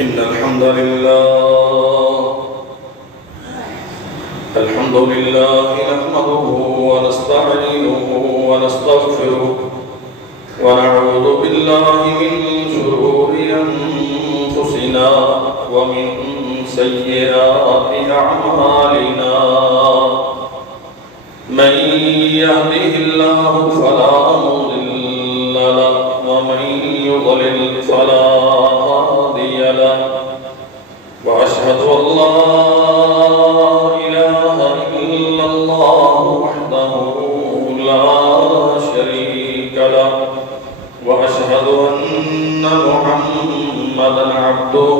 إن الحمد لله نحمده ونستعينه ونستغفره ونعوذ بالله من شرور أنفسنا ومن سيئات أعمالنا من يهده الله فلا مضل له ومن يضلل فلا هادي له وأشهد أن لا إله إلا الله وحده لا شريك له وأشهد أن محمدا عبده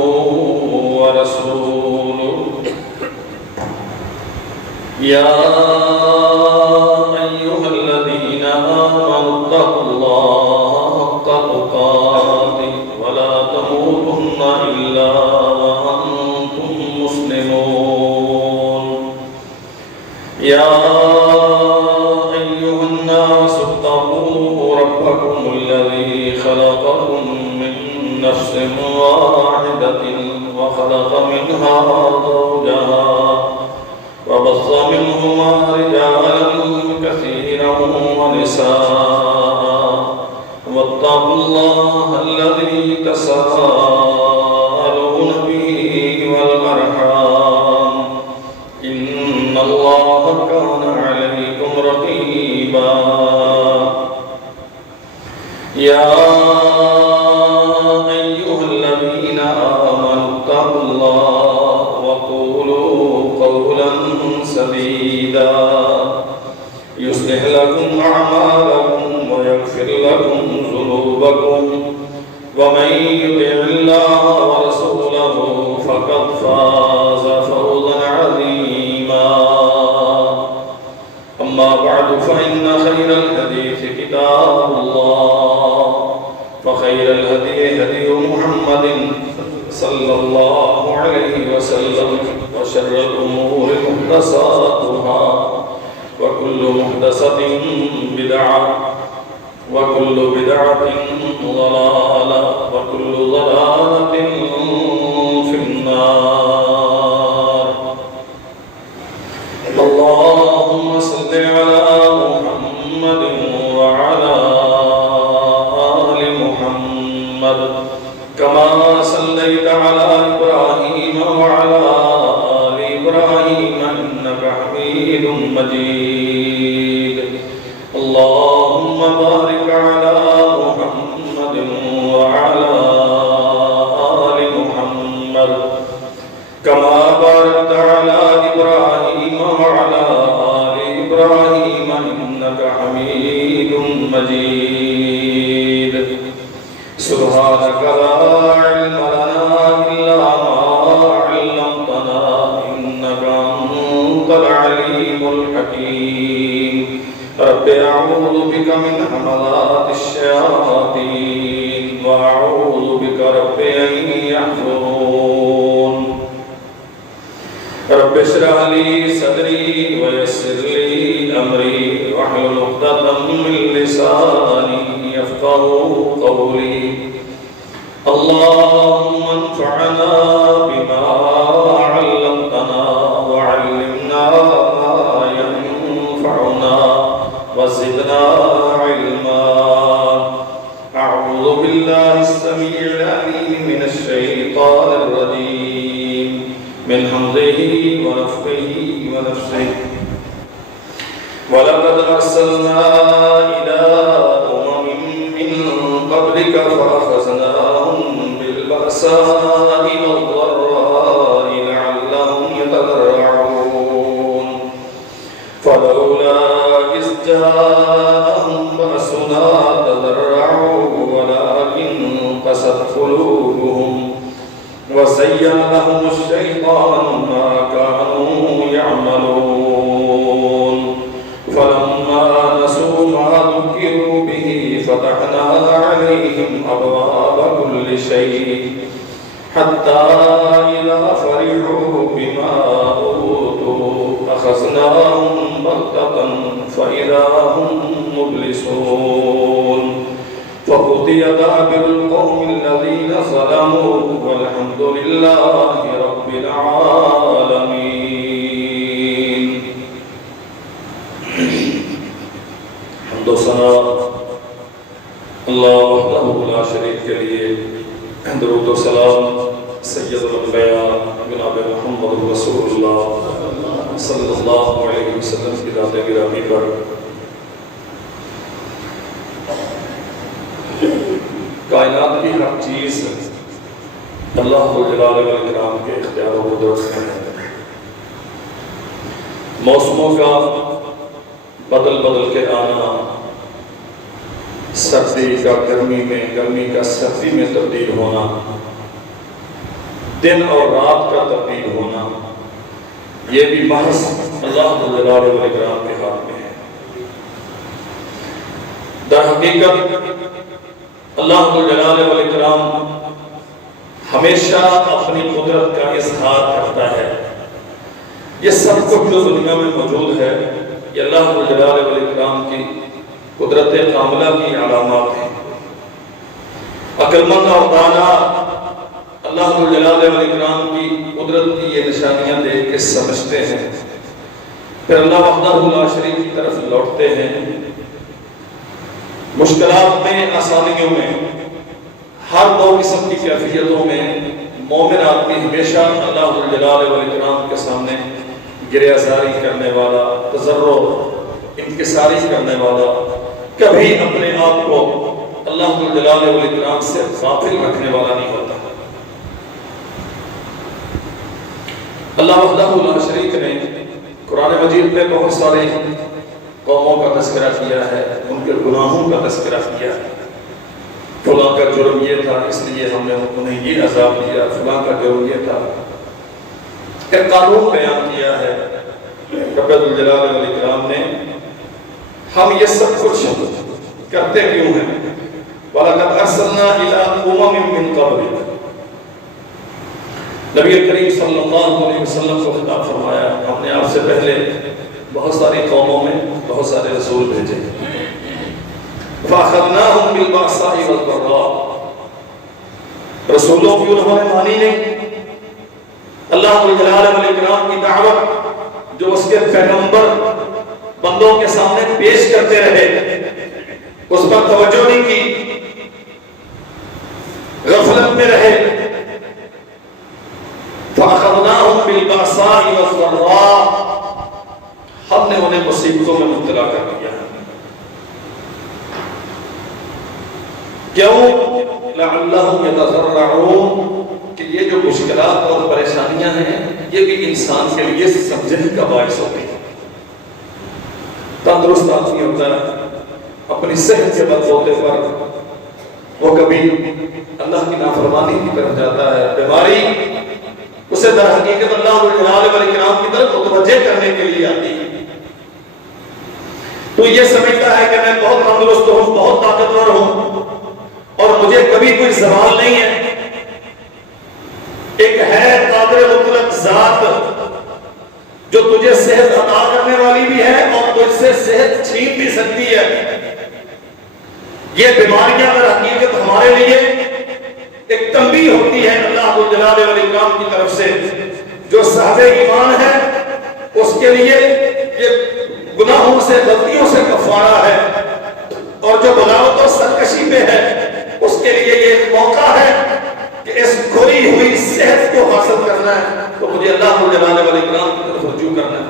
ورسوله يا أيها الذين آمنوا اتقوا الله حق تقاته ولا تموتن إلا وأنتم مسلمون يا أيها الناس اتقوا ربكم الذي خلقكم من نفس واحدة وخلق منها زوجها وبث منهما رجالا كثيرا ونساء واتقوا الله الذي تساءلون به والأرحام إن الله كان عليكم رقيبا يا أيها الذين آمنوا اتقوا الله وقولوا قولا سديدا يصلح لكم أعمالكم ويغفر لكم ذنوبكم ومن يطع الله ورسوله فقد فاز فوزا عظيما أما بعد فإن خير الحديث كتاب الله وخير الهدي هدي محمد صلى الله عليه وسلم وشر الأمور محدثاتها وكل محدثة بدعة وكل بدعة ضلالة وكل ضلالة في النار اللهم صل على محمد وعلى آل محمد كما صليت على إبراهيم وعلى آل إبراهيم إنك حميد مجيد اللهم بارك على محمد وعلى آل محمد كما باركت على إبراهيم وعلى آل إبراهيم إنك حميد مجيد سبحانك لا علم لنا إلا ما علمتنا إنك أنت العليم الحكيم رب أعوذ بك من همزات الشياطين وأعوذ بك رب أن يحضرون رب اشرح لي صدري ويسر لي أمري واحلل عقدة من لساني يفقهوا قولي اللهم انفعنا بما علمتنا وعلمنا ما ينفعنا وزدنا علما أعوذ بالله السميع العليم من الشيطان الرجيم من حمده ونفخه ونفسه ولقد أرسلنا إلى أمم من قبلك فأخذناهم بالبأساء والضراء لعلهم يتضرعون فلولا إذ جاءهم بأسنا تضرعوا ولكن قست قلوبهم وزين لهم الشيطان ما كانوا يعملون فلما نسوا ما ذكروا به فتحنا عليهم أبواب كل شيء حتى إذا فرحوا بما أوتوا أخذناهم بغتة فإذا هم مبلسون فقضي دابر القوم الذين ظلموا والحمد لله رب العالمين. حمد و ثنا اللہ وحدہ لا شریک کے لیے، درود و سلام سید الانبیاء جناب محمد رسول اللہ صلی اللہ علیہ وسلم کی ذات گرامی پر کائنات کی ہر چیز اللہ جلال والاکرام کے اختیار و قدرت میں ہے. موسموں کا بدل بدل کے آنا، سردی کا گرمی میں، گرمی کا سردی میں تبدیل ہونا، دن اور رات کا تبدیل ہونا، یہ بھی محض اللہ جلال والاکرام کے ہاتھ میں ہے. در حقیقت اللہ جلال والاکرام ہمیشہ اپنی قدرت کا اظہار کرتا ہے. یہ سب کچھ جو دنیا میں موجود ہے یہ اللہ جلال والاکرام کی قدرت کاملہ کی علامات ہیں. عقل مند اور دانا اللہ جلال والاکرام کی قدرت کی یہ نشانیاں دیکھ کے سمجھتے ہیں، پھر اللہ وحدہ لا شریک کی طرف لوٹتے ہیں. مشکلات میں، آسانیوں میں، ہر دو قسم کی کیفیتوں میں مومن آدمی ہمیشہ اللہ جلال والاکرام کے سامنے گریہ زاری کرنے والا، تضرع انکساری کرنے والا، کبھی اپنے آپ کو اللہ جلال والاکرام سے غافل رکھنے والا نہیں ہوتا. اللہ وحدہ لا شریک نے قرآن مجید میں بہت سارے قوموں کا تذکرہ کیا ہے، ان کے گناہوں کا تذکرہ کیا ہے. فلاں کا جرم یہ تھا اس لیے ہم نے انہیں یہ عذاب دیا، فلاں کا جرم یہ تھا. ایک قانون بیان کیا ہے رب الجلال والاکرام نے. ہم یہ سب کچھ کرتے کیوں ہیں؟ وَلَقَدْ أَرْسَلْنَا إِلَىٰ أُمَمٍ مِّن قَبْلِكَ. نبی کریم صلی اللہ علیہ وسلم کو خطاب فرمایا، ہم نے آپ سے پہلے بہت ساری قوموں میں بہت سارے رسول بھیجے. فَأَخَذْنَاهُمْ بِالْبَأْسَاءِ وَالضَّرَّاءِ. رسولوں کی انہوں نے مانی نہیں. اللہ جلال والاکرام کی دعوت جو اس کے پیغمبر بندوں کے سامنے پیش کرتے رہے اس پر توجہ نہیں کی، غفلت میں رہے. فَأَخَذْنَاهُمْ بِالْبَأْسَاءِ وَالضَّرَّاءِ. ہم نے انہیں مصیبتوں میں مبتلا کر دیا. کیوں؟ لَعَلَّهُمْ يَتَضَرَّعُونَ. کہ یہ جو مشکلات اور پریشانیاں ہیں یہ بھی انسان کے لیے سمجھنے کا باعث ہوتی ہے. تندرست آدمی ہوتا ہے، اپنی صحت کے بدبوتے پر وہ کبھی اللہ کی نافرمانی کی طرف جاتا ہے. بیماری اسے در حقیقت اللہ جلال والاکرام کی طرف متوجہ کرنے کے لیے آتی ہے. تو یہ سمجھتا ہے کہ میں بہت تندرست ہوں، بہت طاقتور ہوں اور مجھے کبھی کوئی زوال نہیں ہے. ایک ہے قادر مطلق ذات جو تجھے صحت عطا کرنے والی بھی ہے اور تجھ سے صحت چھین بھی سکتی ہے. یہ بیماریاں در حقیقت ہمارے لیے ایک تنبیہ ہوتی ہے اللہ جلال والاکرام کی طرف سے. جو صاحب ایمان ہے اس کے لیے یہ گناہوں سے، غلطیوں سے کفارہ ہے، اور جو بغاوت اور سرکشی میں ہے اس کے لیے یہ موقع ہے کہ اس کھوئی ہوئی صحت کو حاصل کرنا ہے تو مجھے اللہ جلال والاکرام کی طرف رجوع کرنا ہے.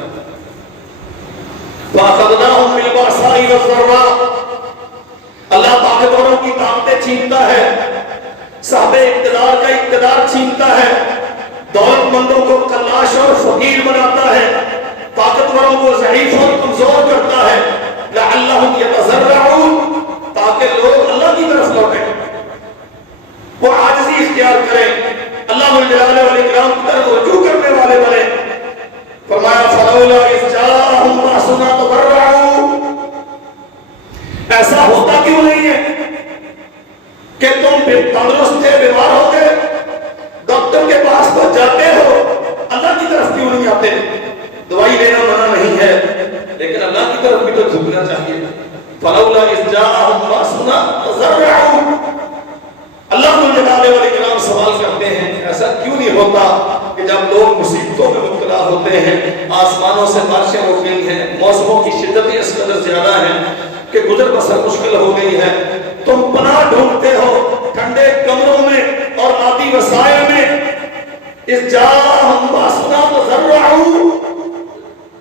فَأَخَذْنَاهُمْ بِالْبَأْسَاءِ وَالضَّرَّاءِ. اللہ طاقتوروں کی طاقتیں چھینتا ہے، صاحب اقتدار کا اقتدار چھینتا ہے، دولت مندوں کو کلاش اور فقیر بناتا ہے، طاقتوروں کو ضعیف اور کمزور کرتا ہے. لَعَلَّهُمْ يَتَضَرَّعُونَ. تاکہ لوگ اللہ کی طرف لوٹیں، وہ عاجزی اختیار کریں، اللہ جلال والاکرام کی طرف رجوع کرنے والے بنے. فرمایا فَلَوْلَا إِذْ جَاءَهُم بَأْسُنَا تَضَرَّعُوا. ایسا ہوتا کیوں نہیں ہے کہ تم تندرست تھے، بیمار ہو گئے، ڈاکٹر کے پاس تو جاتے ہو، اللہ کی طرف کیوں نہیں آتے؟ دوائی لینا منع نہیں ہے لیکن اللہ کی طرف بھی تو جھکنا چاہیے. فلولا اذ جاءهم باسنا تضرعوا. اللہ جلال والاکرام سوال کرتے ہیں ایسا کیوں نہیں ہوتا کہ جب لوگ مصیبتوں میں مبتلا ہوتے ہیں، آسمانوں سے بارشیں ہو گئی ہیں، موسموں کی شدتیں اس قدر زیادہ ہیں کہ گزر بسر مشکل ہو گئی ہے، تم پناہ ڈھونڈتے ہو ٹھنڈے کمروں میں اور آدی وسائل میں. اذ جاءهم باسنا تضرعوا.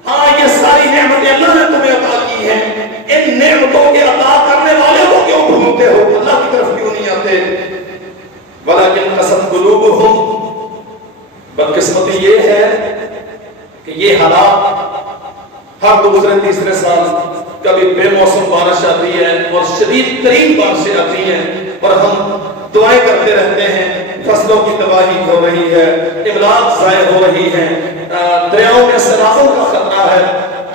ہاں یہ ساری نعمتیں اللہ نے تمہیں عطا کی ہیں، ان نعمتوں کے عطا کرنے والے کو کیوں بھولتے ہو، اللہ کی طرف کیوں نہیں آتے؟ ولیکن قست قلوبہم. بدقسمتی یہ ہے کہ یہ حالات ہر دوسرے تیسرے سال کبھی بے موسم بارش آتی ہے اور شدید ترین بارشیں آتی ہیں اور ہم دعائیں کرتے رہتے ہیں، فصلوں کی تباہی ہو رہی ہے، املاک ضائع ہو رہی ہیں، دریاؤں میں سیلابوں کا خطرہ ہے،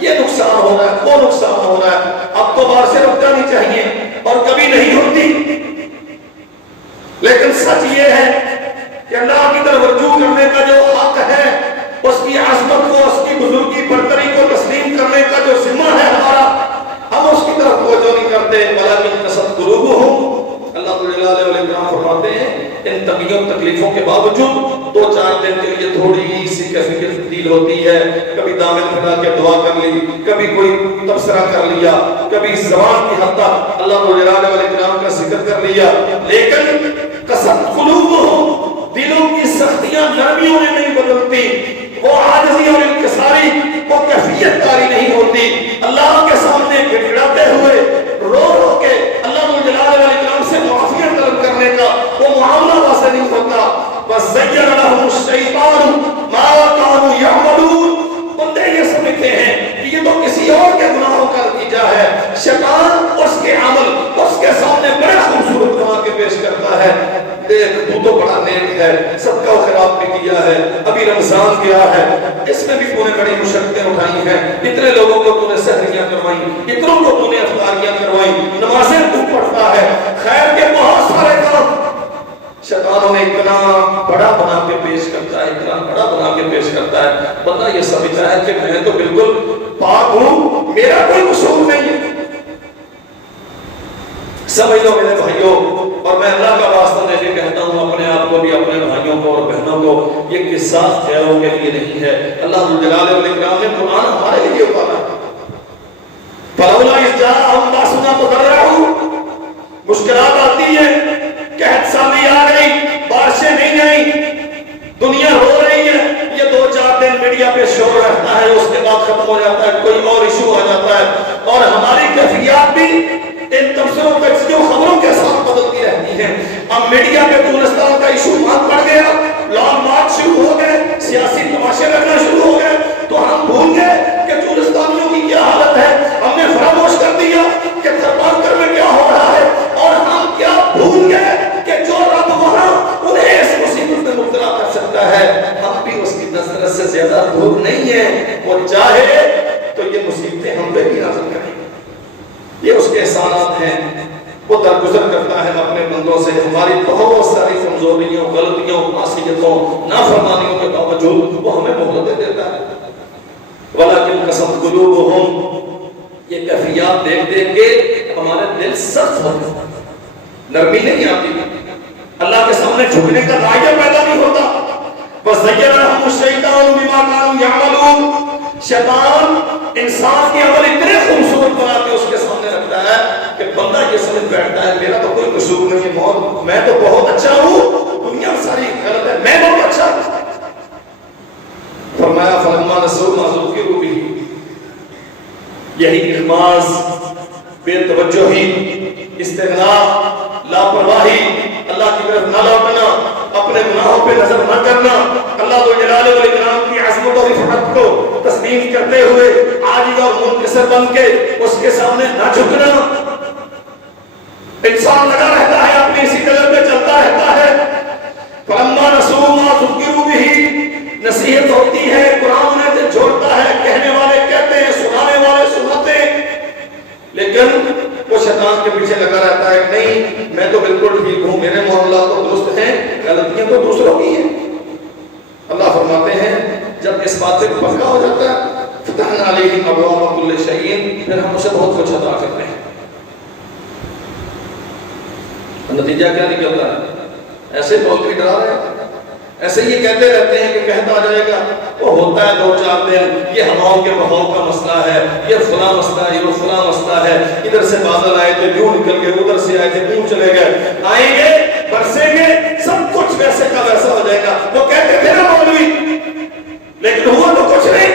یہ نقصان ہو رہا ہے، وہ نقصان ہو رہا ہے، اب تو بارشیں رک جانی چاہیے اور کبھی نہیں ہوتی. لیکن سچ یہ ہے کہ اللہ کی طرف رجوع کرنے کا جو حق ہے، اس کی عظمت کو، اس کی بزرگی برتری کو تسلیم کرنے کا جو ذمہ ہے ہمارا، ہم اس کی طرف توجہ نہیں کرتے. ولیکن قست قلوبہم. اللہ جلال والاکرام فرماتے ہیں ان تنگیوں تکلیفوں کے باوجود 2-4 دن کے لیے تھوڑی سی کیفیت تبدیل ہوتی ہے، کبھی دامن پھیلا کے دعا کر لی، کبھی کوئی تبصرہ کر لیا، کبھی زبان کی حد تک اللہ جلال والاکرام کا ذکر کر لیا. لیکن قست قلوبہم، دلوں کی سختیاں نرمیوں میں نہیں بدلتی، وہ عاجزی اور انکساری، وہ کیفیت کاری نہیں ہوتی. اللہ کے سامنے گڑگڑاتے ہوئے رو رو کے اللہ جلال والاکرام سے معافیاں طلب کرنے کا وہ معاملہ واسع نہیں ہوتا. وَزَيَّنَ لَهُمُ الشَّيْطَانُ مَا كَانُوا يَعْمَلُونَ. بندے یہ سمجھتے ہیں کہ یہ تو کسی اور کے گناہوں کا نتیجہ ہے. شیطان اس کے عمل اس کے سامنے بڑے خوبصورت بنا کے پیش کرتا ہے. دیکھ تو تو بڑا نیک ہے، صدقہ و خیرات بھی کیا ہے، ابھی رمضان گیا ہے، اس میں بھی تو نے بڑی مشقتیں اٹھائی ہیں، اتنے لوگوں کو تو نے سحریاں کروائی، اتنوں کو تو نے افطاریاں کروائی، نمازیں تو پڑھتا ہے، خیر کے بہت سارے کام. شیطان انہیں اتنا بڑا بنا کے پیش کرتا ہے، اتنا بڑا بنا کے پیش کرتا ہے، بندہ یہ سمجھتا ہے کہ میں تو بالکل پاک ہوں، میرا کوئی قصور نہیں ہے. سمجھ لو میرے بھائیوں، اور میں اللہ کا واسطہ دے کے کہتا ہوں اپنے آپ کو بھی، اپنے بھائیوں کو اور بہنوں کو، یہ قصہ غیروں کے لیے نہیں ہے. اللہ جلال والاکرام نے قرآن ہمارے لیے اتارا ہے. فلولا اذ جاءهم باسنا تضرعوا. مشکلات آتی ہیں، قحط سالی آ گئی، بارشیں نہیں آئیں، دنیا رو رہی ہے، یہ 2-4 دن میڈیا پہ شور رہتا ہے، اس کے بعد ختم ہو جاتا ہے، کوئی اور ایشو آ جاتا ہے، اور ہماری کیفیات بھی ان تبصروں پہ خبروں کے ساتھ بدلتی رہتی ہیں. اب میڈیا پہ پاکستان کا ایشو مات پڑ گیا، لانگ مارچ شروع ہو گئے، سیاسی تماشے لگنا شروع ہو گئے، تو ہم بھول گئے کہ پاکستانیوں کی کیا حالت ہے. ہم نے فراموش کر دیا کہ ترپانکر میں کیا ہو رہا ہے، اور ہم کیا بھول گئے کہ جو رب وہاں انہیں اس مصیبت میں مبتلا کر سکتا ہے، ہم بھی اس کی نظر سے زیادہ دور نہیں ہیں. وہ چاہے تو یہ مصیبتیں ہم پہ بھی نازل کریں. یہ اس کے احسانات ہیں، وہ درگزر کرتا ہے اپنے بندوں سے. ہماری بہت ساری کمزوریوں، غلطیوں، معصیتوں، نافرمانیوں کے باوجود وہ ہمیں مہلتیں دیتا ہے. ولیکن قست قلوبہم. یہ کیفیات دیکھ دیکھ کے ہمارے دل سخت ہوتے ہیں، نرمی نہیں آتی، اللہ کے سامنے جھکنے کا داعیہ پیدا نہیں ہوتا. وَزَيَّنَ لَهُمُ الشَّيْطَانُ بِمَا كَانُوا يَعْمَلُونَ. شیطان انسان کے عمل اتنے خوبصورت بنا کے اس کے سامنے رکھتا ہے کہ بندہ یہ سمجھ بیٹھتا ہے میرا تو کوئی قصور نہیں ہے، موت میں تو بہت اچھا ہوں، دنیا ساری غلط ہے، میں بہت اچھا ہوں. فرمایا فَلَمَّا نَسُوا مَا ذُكِّرُوا بِهِ. یہی اغماض، بے توجہی، استغناء، لاپرواہی، اللہ کی طرف نہ لوٹنا، اپنے گناہوں پہ نظر نہ کرنا، اللہ جلال والاکرام کی عظمت اور رفعت کو تسلیم کرتے ہوئے عاجز اور منکسر بن کے اس کے سامنے نہ جھکنا. انسان لگا رہتا ہے اپنی اسی جگہ پہ چلتا رہتا ہے. فَلَمَّا نَسُوا مَا ذُكِّرُوا بِهِ. نصیحت ہوتی ہے، قرآن انہیں جوڑتا ہے، کہنے والے کہتے ہیں، سنانے والے سناتے ہیں، لیکن وہ شیطان کے پیچھے لگا رہتا ہے نہیں میں تو بالکل ٹھیک ہوں، میرے معاملات تو درست ہیں، غلطیاں تو دوسروں کی ہیں. اللہ فرماتے ہیں جب اس بات سے پکا ہو جاتا ہے فَتَحْنَا عَلَيْهِمْ أَبْوَابَ كُلِّ شَيْءٍ. پھر ہم اسے بہت کچھ عطا کرتے ہیں. نتیجہ کیا نکلتا ہے؟ ایسے مولوی ڈرا رہے ہیں، ایسے یہ کہتے رہتے ہیں کہ کہتا جائے گا، وہ ہوتا ہے 2-4 دن، یہ ہواؤں کے بہاؤ کا مسئلہ ہے، یہ فلاں مسئلہ ہے، یہ وہ فلاں مسئلہ ہے، ادھر سے بادل آئے تھے یوں نکل گئے، ادھر سے آئے تھے یوں چلے گئے، آئیں گے برسیں گے، سب کچھ ویسے کا ویسا ہو جائے گا۔ وہ کہتے تھے نا مولوی، لیکن ہوا تو کچھ نہیں۔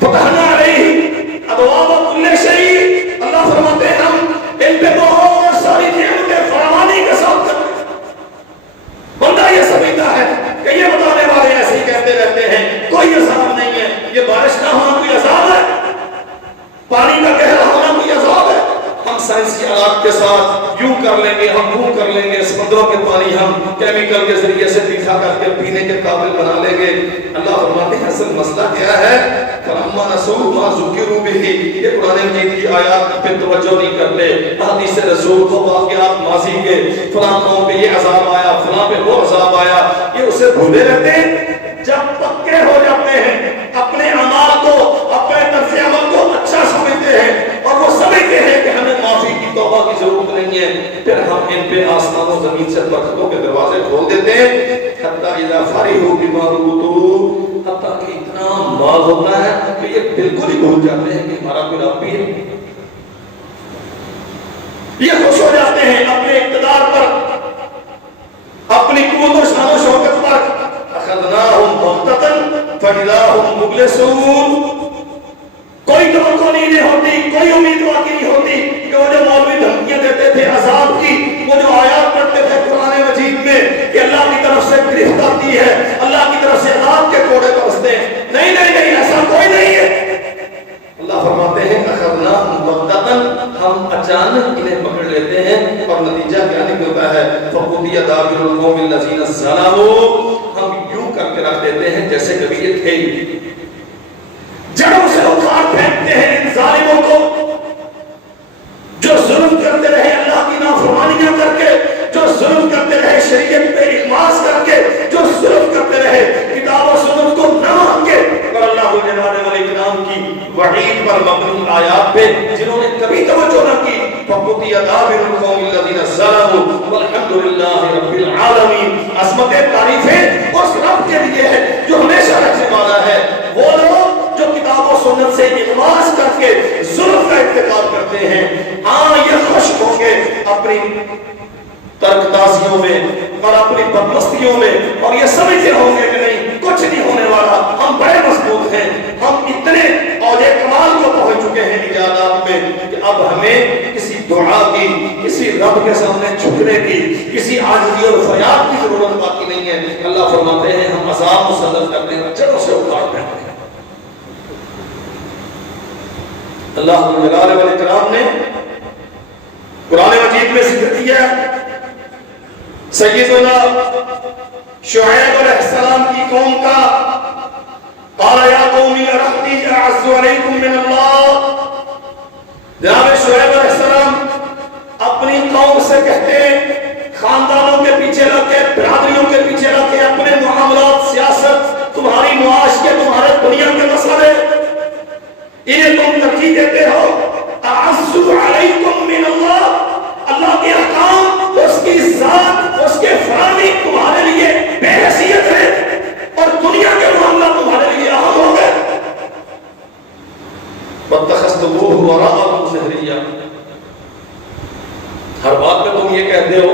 فتحنا علیہ ابواب کل شیء، اللہ فرماتے ہیں ہم ان پہ بہت ساری نعمتیں فراوانی کے ساتھ کرتے ہیں۔ بندہ یہ سمجھتا ہے کہ یہ بتانے والے ایسے ہی کہتے رہتے ہیں کوئی عذاب نہیں ہے، یہ بارش نہ ہونا کوئی عذاب ہے، پانی کا گہرا ہونا کوئی عذاب ہے۔ ہم سائنسی آلات کے ساتھ یوں کر لیں گے، ہم یوں کر لیں گے، سمندروں کے پانی ہم کیمیکل کے ذریعے سے میٹھا کر کے پینے کے قابل بنا لیں گے۔ اللہ فرماتے ہیں اصل مسئلہ کیا ہے؟ فَلَمَّا نَسُوا مَا ذُكِّرُوا بِهِ، یہ قرآن مجید کی آیات پہ توجہ نہیں کرتے، حدیث رسول کو واقعات ماضی کے فلاں قوم پہ یہ عذاب آیا، فلاں پہ وہ عذاب آیا، یہ اسے بھولے رہتے ہیں۔ جب پکے ہو جاتے ہیں، اپنے اعمال کو، اپنے طرز عمل کو اچھا سمجھتے ہیں اور وہ سمجھتے ہیں کہ ہمیں معافی کی توبہ کی ضرورت نہیں ہے، پھر ہم ان پہ آسمان و زمین سے برکتوں کے دروازے کھول دیتے ہیں۔ حتی اذا فرحوا بما اوتوا، حتیٰ کہ اتنا مال ہوتا ہے کہ یہ بالکل ہی بھول جاتے ہیں کہ ہمارا کوئی رب بھی ہے۔ یہ خوش ہو جاتے ہیں اپنے اقتدار پر، اپنی قوت و شان و شوکت پر۔ اخذناہم بغتۃ فاذا ھم مبلسون، کوئی توقع نہیں ہوتی، کوئی امید واقعی نہیں ہوتی کہ وہ جو مولوی دھمکیاں دیتے تھے عذاب کی، وہ جو آیات پڑھتے تھے قرآن مجید میں کہ اللہ کی طرف سے گرفت آتی ہے، اللہ کی طرف سے عذاب کے کوڑے برستے ہیں، نہیں نہیں نہیں، ایسا کوئی نہیں ہے۔ اللہ فرماتے ہیں اخذناہم بغتۃ، ہم اچانک انہیں پکڑ لیتے ہیں، اور نتیجہ کیا نکلتا ہے؟ فقضی دابر القوم الذین ظلموا، ہم یوں کر کے رکھ دیتے ہیں جیسے کبھی یہ تھے ہی، جڑوں سے اکھاڑ پھینکتے ہیں ان ظالموں کو جو ظلم کرتے رہے اللہ کی نافرمانیاں کر کے، جو ظلم کرتے رہے شریعت پہ اخلاص کر کے، جو ظلم کرتے رہے کتاب و سنت کو نہ مان کے، اور اللہ جل وعلا کی وعید پر مبنی آیات پہ جنہوں نے کبھی توجہ نہ کی۔ فقضی دابر القوم الذین ظلموا والحمد للہ رب العالمین، عظمت تعریفیں اس رب کے لیے ہے جو ہمیشہ رکھنے والا ہے۔ وہ لوگ جو کتاب و سنت سے اخلاص کر کے ظلم کا ارتکاب کرتے ہیں، ہاں یہ خوش ہوں گے اپنی ترک تازیوں میں اور اپنی بدمستیوں میں، اور یہ سمجھتے ہوں گے کہ نہیں کچھ نہیں ہونے والا، ہم بڑے مضبوط ہیں، ہم اتنے اوج کمال کو پہنچ چکے ہیں ایجادات میں کہ اب ہمیں کسی دعا کی، کسی رب کے سامنے جھکنے کی، کسی عاجزی اور فریاد کی ضرورت باقی نہیں ہے۔ اللہ فرماتے ہیں ہم عذاب مسلط کرتے ہیں، جڑوں سے اکھاڑ پھینکتے ہیں۔ اللہ جلال والاکرام نے قرآن مجید میں ذکر کیا سیدنا شعیب علیہ السلام کی قوم کا، قال یا قومی رحمتی اعز علیکم من اللہ۔ جناب شعیب علیہ السلام اپنی قوم سے کہتے ہیں، خاندانوں کے پیچھے لگ کے، برادریوں کے پیچھے لگ کے، اپنے معاملات، سیاست، تمہاری معاش کے، تمہارے دنیا کے مسئلے، انہیں تم ترجیح دیتے ہو۔ اعز علیکم من اللہ، اللہ کے احکام، اس کی ذات، اس کے فرامین تمہارے لیے بے حیثیت ہے، اور دنیا کے معاملات تمہارے لیے اہم ہو گئے۔ وَاتَّخَذْتُمُوهُ وَرَاءَكُمْ ظِهْرِيًّا، ہر بات میں تم یہ کہتے ہو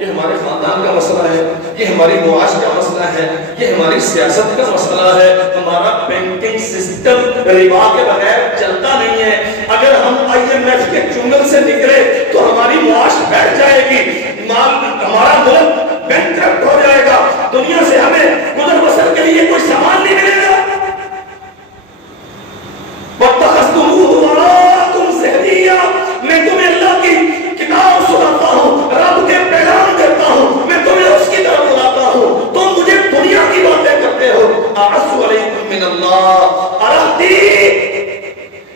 یہ ہمارے خاندان کا مسئلہ ہے، یہ ہماری معاش کا مسئلہ ہے، یہ ہماری سیاست کا مسئلہ ہے، ہمارا بینکنگ سسٹم ربا کے بغیر چلتا نہیں ہے، اگر ہم IMF کے چنگل سے نکلے تو ہماری معاش بیٹھ جائے گی، ہمارا ملک بینکرپٹ ہو جائے گا، دنیا سے ہمیں گزر بسر کے لیے کوئی سامان نہیں ملے گا۔ وَاتَّخَذْتُمُوهُ وَرَاءَكُمْ ظِهْرِيًّا، میں تمہیں اللہ کی کتاب سناتا ہوں، رب کے پیغام دیتا ہوں، میں تمہیں اس کی طرف بلاتا ہوں، تم مجھے دنیا کی باتیں کرتے ہو۔ اعز علیکم من اللہ، ارہتی،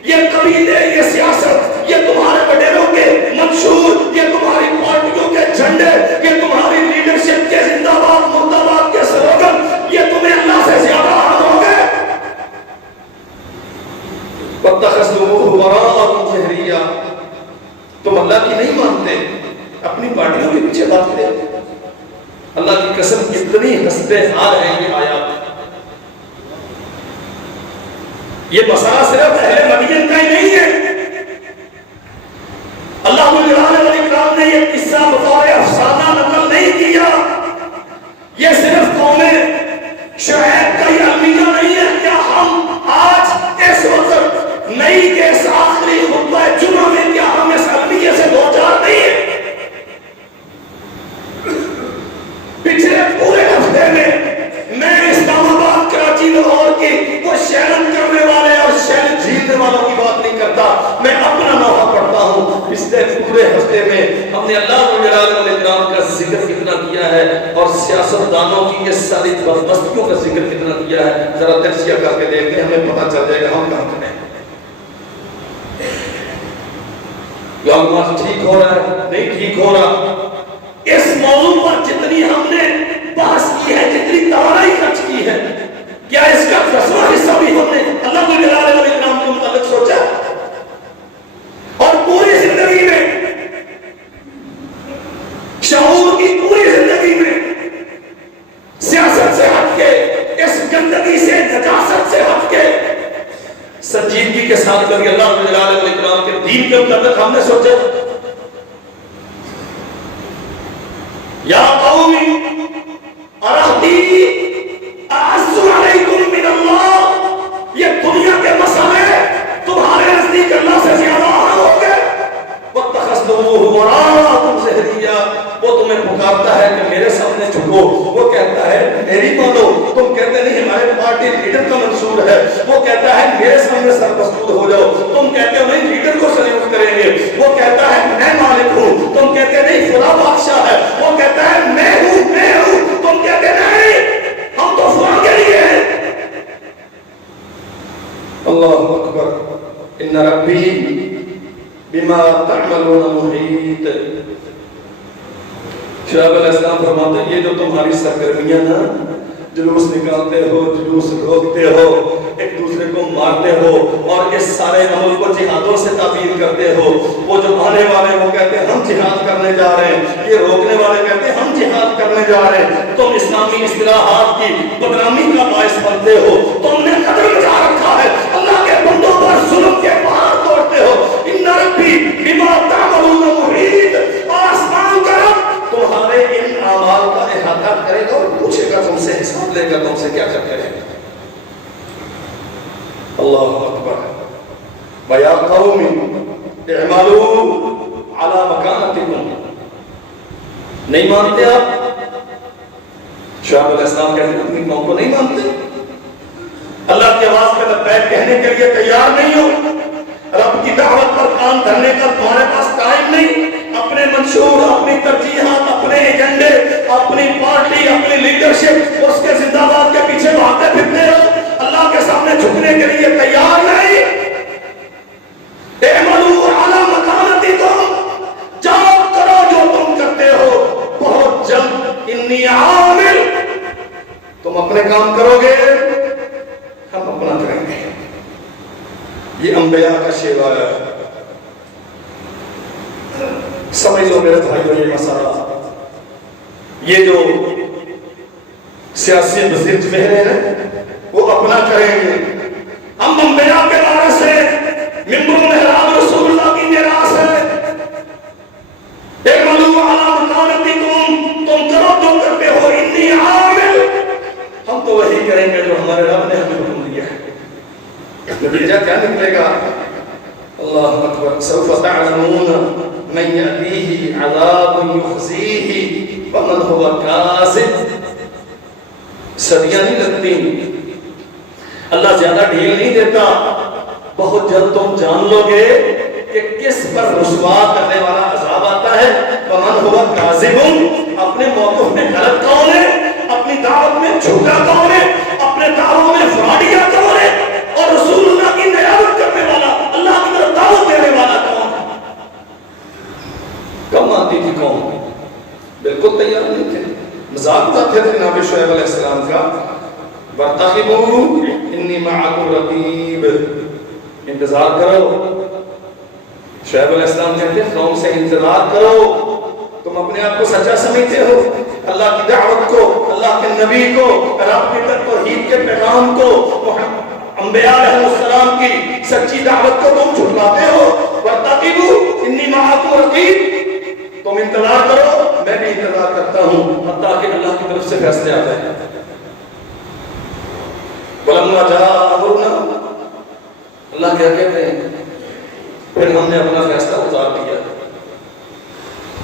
یہ قبیلے، یہ سیاست، یہ تمہارے وڈیروں کے منشور، یہ تمہاری پارٹیوں کے جھنڈے، یہ تمہاری اتنی ہنستے حال ہے یہ آیات. یہ مسئلہ صرف اہل مدین کا ہی نہیں ہے. اللہ جلال والاکرام نے یہ قصہ بطور افسانہ نقل نہیں کیا. یہ صرف قوم شعیب کا ہی المیہ نہیں ہے. کیا ہم آج اس وقت نئی کے اس آخری خطبہ جمعہ میں کیا ہم اس المیہ سے دو چار نہیں ہیں؟ پچھلے پورے ہفتے میں اسلام آباد کراچی لاہور کی وہ شیرن کرنے والے اور شیرن جھیلنے والوں کی بات نہیں کرتا. میں اپنا نوحہ پڑھتا ہوں. پچھلے پورے ہفتے میں ہم نے اللہ جلال والاکرام کا ذکر کتنا کیا ہے اور سیاست دانوں کی یہ ساری بدبختیوں کا ذکر کتنا کیا ہے. ذرا تجزیہ کر کے دیکھتے ہیں, ہمیں پتہ چل جائے گا ہم کہاں کھڑے ہیں. معلومات ٹھیک ہو رہا ہے نہیں ٹھیک ہو رہا. اس موضوع پر جتنی ہم نے بحث کی ہے, جتنی توانائی خرچ کی ہے, کیا اس کا 10واں حصہ بھی ہم نے اللہ کو جلال والاکرام کے متعلق سوچا؟ اور پوری زندگی میں شعور کی پوری زندگی میں سیاست سے ہٹ کے, اس گندگی سے نجاست سے ہٹ کے سنجیدگی کے ساتھ کبھی اللہ جلال والاکرام کے دین کے متعلق ہم نے سوچا؟ یا قومی ارہتی اعز علیکم من اللہ, یہ دنیا کے مسئلے تمہارے نزدیک اللہ سے زیادہ اہم ہو گئے. واتخذتموہ وراءکم ظہریا, وہ تمہیں پکارتا ہے کہ میرے سامنے جھکو, وہ کہتا ہے میری مانو, تم کہتے نہیں ہمارے پارٹی لیڈر کا منصور ہے, وہ کہتا ہے میرے سامنے سرپرست ہو جاؤ, تم کہتے ہو نہیں لیڈر کو سلیوٹ کریں گے, وہ کہتا ہے میں مالک ہوں, تم کہتے نہیں فلاں بادشاہ ہے, وہ کہتا ہے میں ہوں, تم کہتے نہیں ہم تو فلاں کے لیے ہیں. اللہ اکبر. ان ربی بما تعملون محیط. شعیب علیہ السلام فرماتے ہیں یہ جو تمہاری سرگرمیاں نا, جلوس نکالتے ہو, جلوس روکتے ہو, ایک دوسرے کو مارتے ہو اور اس سارے عمل کو جہادوں سے تعبیر کرتے ہو. وہ جو آنے والے وہ کہتے ہیں ہم جہاد کرنے جا رہے ہیں, یہ روکنے والے کہتے ہیں ہم جہاد کرنے جا رہے ہیں. تم اسلامی اصطلاحات کی بدنامی کا باعث بنتے ہو, تم نے قدر مچا رکھا ہے, اللہ کے بندوں پر ظلم کے پہاڑ توڑتے ہو. ان ربی بما تعملون محیط, آسمان کا رب تمہارے ان اعمال کا احاطہ کرے گا اور پوچھے گا تم سے, حساب لے گا تم سے کیا کرتے رہے. اللہ اکبر. وَيَا قَوْمِ اعْمَلُوا عَلَى مَكَانَتِكُمْ. نہیں مانتے آپ؟ شعیب علیہ السلام کہتے ہیں اپنی قوم کو نہیں مانتے, اللہ کی آواز پہ لبیک کہنے کے لیے تیار نہیں ہو, رب کی دعوت پر کام دھرنے کا تمہارے پاس ٹائم نہیں, اپنے منشور, اپنی ترجیحات, اپنے ایجنڈے, اپنی پارٹی, اپنی لیڈرشپ, اس کے زندہ باد کے پیچھے بھاگتے پھرتے ہو, اللہ کے سامنے جھکنے کے لیے تیار نہیں. اعملوا علی مکانتکم, جاؤ کرو جو تم کرتے ہو, بہت جلد انی عامل, تم اپنے کام کرو گے, ہم اپنا کریں گے. یہ انبیاء کا شیوا ہے. سمجھ لو میرے بھائیوں یہ مسئلہ, یہ جو سیاسی بزرگ مہرے ہیں وہ اپنا کریں گے. ہم انبیاء کے وارث ہیں, ممبر محراب رسول اللہ کی میراث ہے. اعملوا علی مکانتکم, تم کرو جو کرتے ہو, انی عامل, ہم تو وہی کریں گے جو ہمارے رب نے ہمیں حکم دیا ہے. نتیجہ کیا نکلے گا؟ اللہ اکبر. سوف تعلمون من یأتیہ عذاب یخزیہ ومن هو کاذب. صدیاں نہیں لگتی, اللہ زیادہ ڈھیل نہیں دیتا, بہت جلد تم جان لو گے کہ کس پر رسوا کرنے والا عذاب آتا ہے. ومن هو کاذب, اپنے موقف میں غلط کون ہے, اپنی دعوت میں جھوٹا کون ہے, اپنے دعووں میں فراڈیا کون ہے, اور رسول اللہ کی نیابت کرنے والا, اللہ کی طرف دعوت دینے والا کون ہے. کم آتی تھی قوم, بالکل تیار نہیں تھے, مذاق اڑاتے تھے نبی شعیب علیہ السلام کا. وَارْتَقِبُوا إِنِّي مَعَكُمْ رَقِيبٌ, انتظار کرو. شعیب علیہ السلام کہتے ہیں قوم سے انتظار کرو, تم اپنے آپ کو سچا سمجھتے ہو, اللہ کی دعوت کو، اللہ کے نبی کو، رب کی توحید کے پیغام کو، انبیاء علیہ السلام کی سچی دعوت کو تم جھٹلاتے ہو. وَارْتَقِبُوا إِنِّي مَعَكُمْ رَقِيبٌ، تم انتظار کرو میں بھی انتظار کرتا ہوں حتیٰ کہ اللہ کی طرف سے فیصلے آ جائیں. وَلَمَّا جَاءَ أَمْرُنَا، اللہ کیا کہتے ہیں، پھر ہم نے اپنا فیصلہ اتار دیا.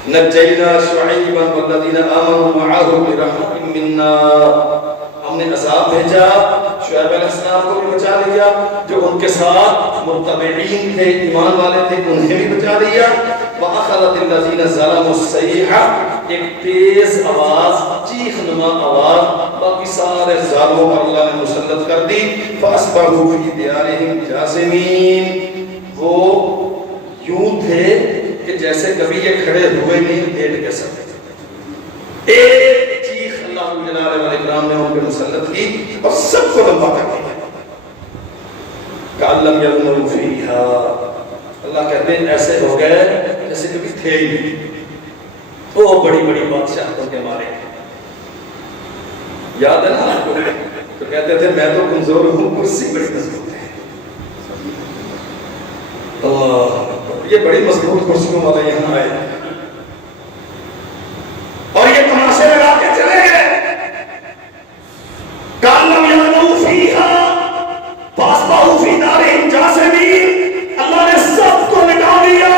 نجینا شعیبا والذین آمنوا معه برحمت منا، ہم نے عذاب بھیجا شعیب علیہ السلام کو بھی بچا لیا، جو ان کے ساتھ متبعین تھے، ایمان والے تھے، انہیں بھی بچا لیا. وَأَخَذَتِ الَّذِينَ ظَلَمُوا الصَّيْحَةُ، ایک تیز آواز، چیخ نما آواز باقی سارے ظالموں پر اللہ نے مسلط کر دی. فَأَصْبَحُوا فِي دِيَارِهِمْ جَاثِمِينَ، وہ یوں تھے کہ جیسے کبھی یہ کھڑے ہوئے نہیں، لیٹ کے سب. ایک چیخ اللہ جلالہ والاکرام نے ان پہ مسلط کی اور سب کو لمبا کر دیا. کَأَلَّمْ يَغْنَوْا فِيهَا، اللہ کہتے ہیں ایسے ہو گئے جیسے کبھی تھے ہی نہیں. وہ بڑی بڑی بادشاہتوں کے مارے، یاد ہے نا آپ کو، تو کہتے تھے میں تو کمزور ہوں، کرسی بڑی مضبوط ہے. اللہ، یہ بڑی مضبوط کرسیوں والے یہاں آئے اور یہ تماشے لگا کے چلے گئے. کَأَلَّمْ يَغْنَوْا فِيهَا فَأَصْبَحُوا فِي دَارِهِمْ جَاثِمِينَ، اللہ نے سب کو مٹا دیا،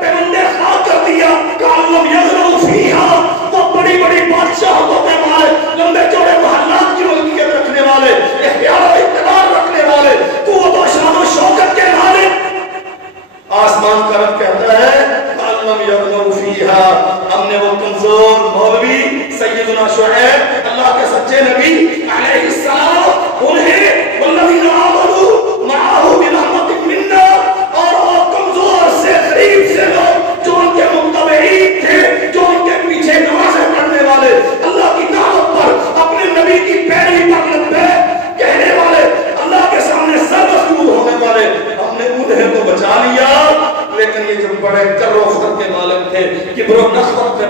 پیمندے خاک کر دیا. کَأَلَّمْ يَغْنَوْا فِيهَا، وہ بڑی بڑی بادشاہتوں کے مالک، لمبے چوڑے محلات کی ملکیت رکھنے والے، اختیار و اقتدار رکھنے والے، قوت و شان و شوکت کے مالک. آسمان کا رب کہتا ہے کَأَلَّمْ يَغْنَوْا فِيهَا، ہم نے وہ کمزور مولوی سیدنا شعیب اللہ کے سچے نبی علیہ السلام، انہیں والذین آمنوا معه برحمت منا، اور وہ کمزور سے غریب سے لوگ جو ان کے متبعین تھے، جو ان کے پیچھے نمازیں پڑھنے والے، اللہ کی دعوت پر اپنے نبی کی پیروی پر لبے کہنے والے، اللہ کے سامنے سر مسجود ہونے والے، ہم نے انہیں تو بچا لیا. لیکن یہ جو بڑے کر و فر کے مالک تھے، کبر و نخوت کے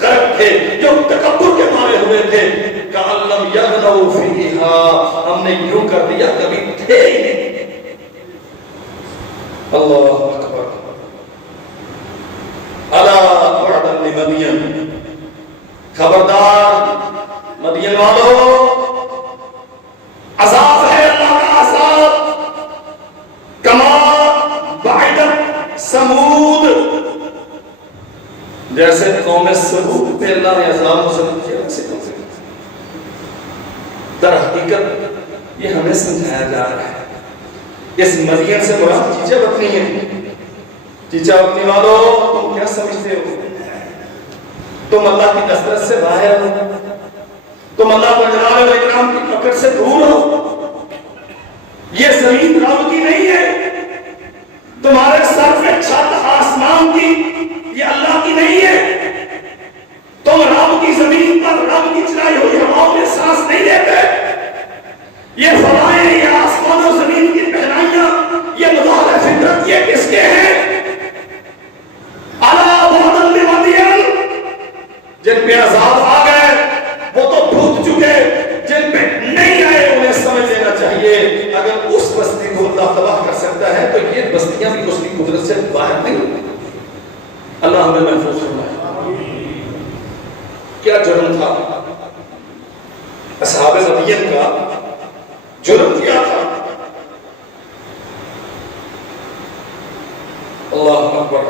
غرق تھے، جو تکبر کے مارے ہوئے تھے، کَأَلَّمْ يَغْنَوْا فِيهَا، ہم نے یوں کر دیا کبھی تھے ہی نہیں. اللہ اکبر. الا بعدا لمدین، خبردار مدین والو، عذاب ہے اللہ کا عذاب. کما بعدت سمود، جیسے قوم سمود پہ اللہ نے عذاب مسلط کیا ویسے قوم. در حقیقت یہ ہمیں سمجھایا جا رہا ہے، اس مدین سے مراد چیچا بتنی ہے. چیچا بتنی والو، تم کیا سمجھتے ہو؟ تم اللہ کی نصرت سے باہر ہو، تم اللہ جلالہ والاکرام کی پکڑ سے دور ہو. یہ زمین رب کی نہیں ہے، تمہارے سر پہ چھت آسمان کی یہ اللہ کی نہیں ہے. تم رب کی زمین پر رب کی چلائی ہوئی ہواؤں میں سانس نہیں لیتے. یہ فضائیں، یہ آسمان و زمین کی پہنائیاں، یہ مظاہر فطرت، یہ کس کے ہیں؟ الا بعدا لمدین، جن پہ عذاب آ گئے وہ تو بھوت چکے، جن پہ نہیں آئے انہیں سمجھ لینا چاہیے اگر اس بستی کو اللہ تباہ کر سکتا ہے تو یہ بستیاں بھی اس کی قدرت سے باہر نہیں. اللہ ہمیں محفوظ فرمائے. کیا جرم تھا اصحاب مدین کا؟ جرم کیا تھا؟ اللہ اکبر.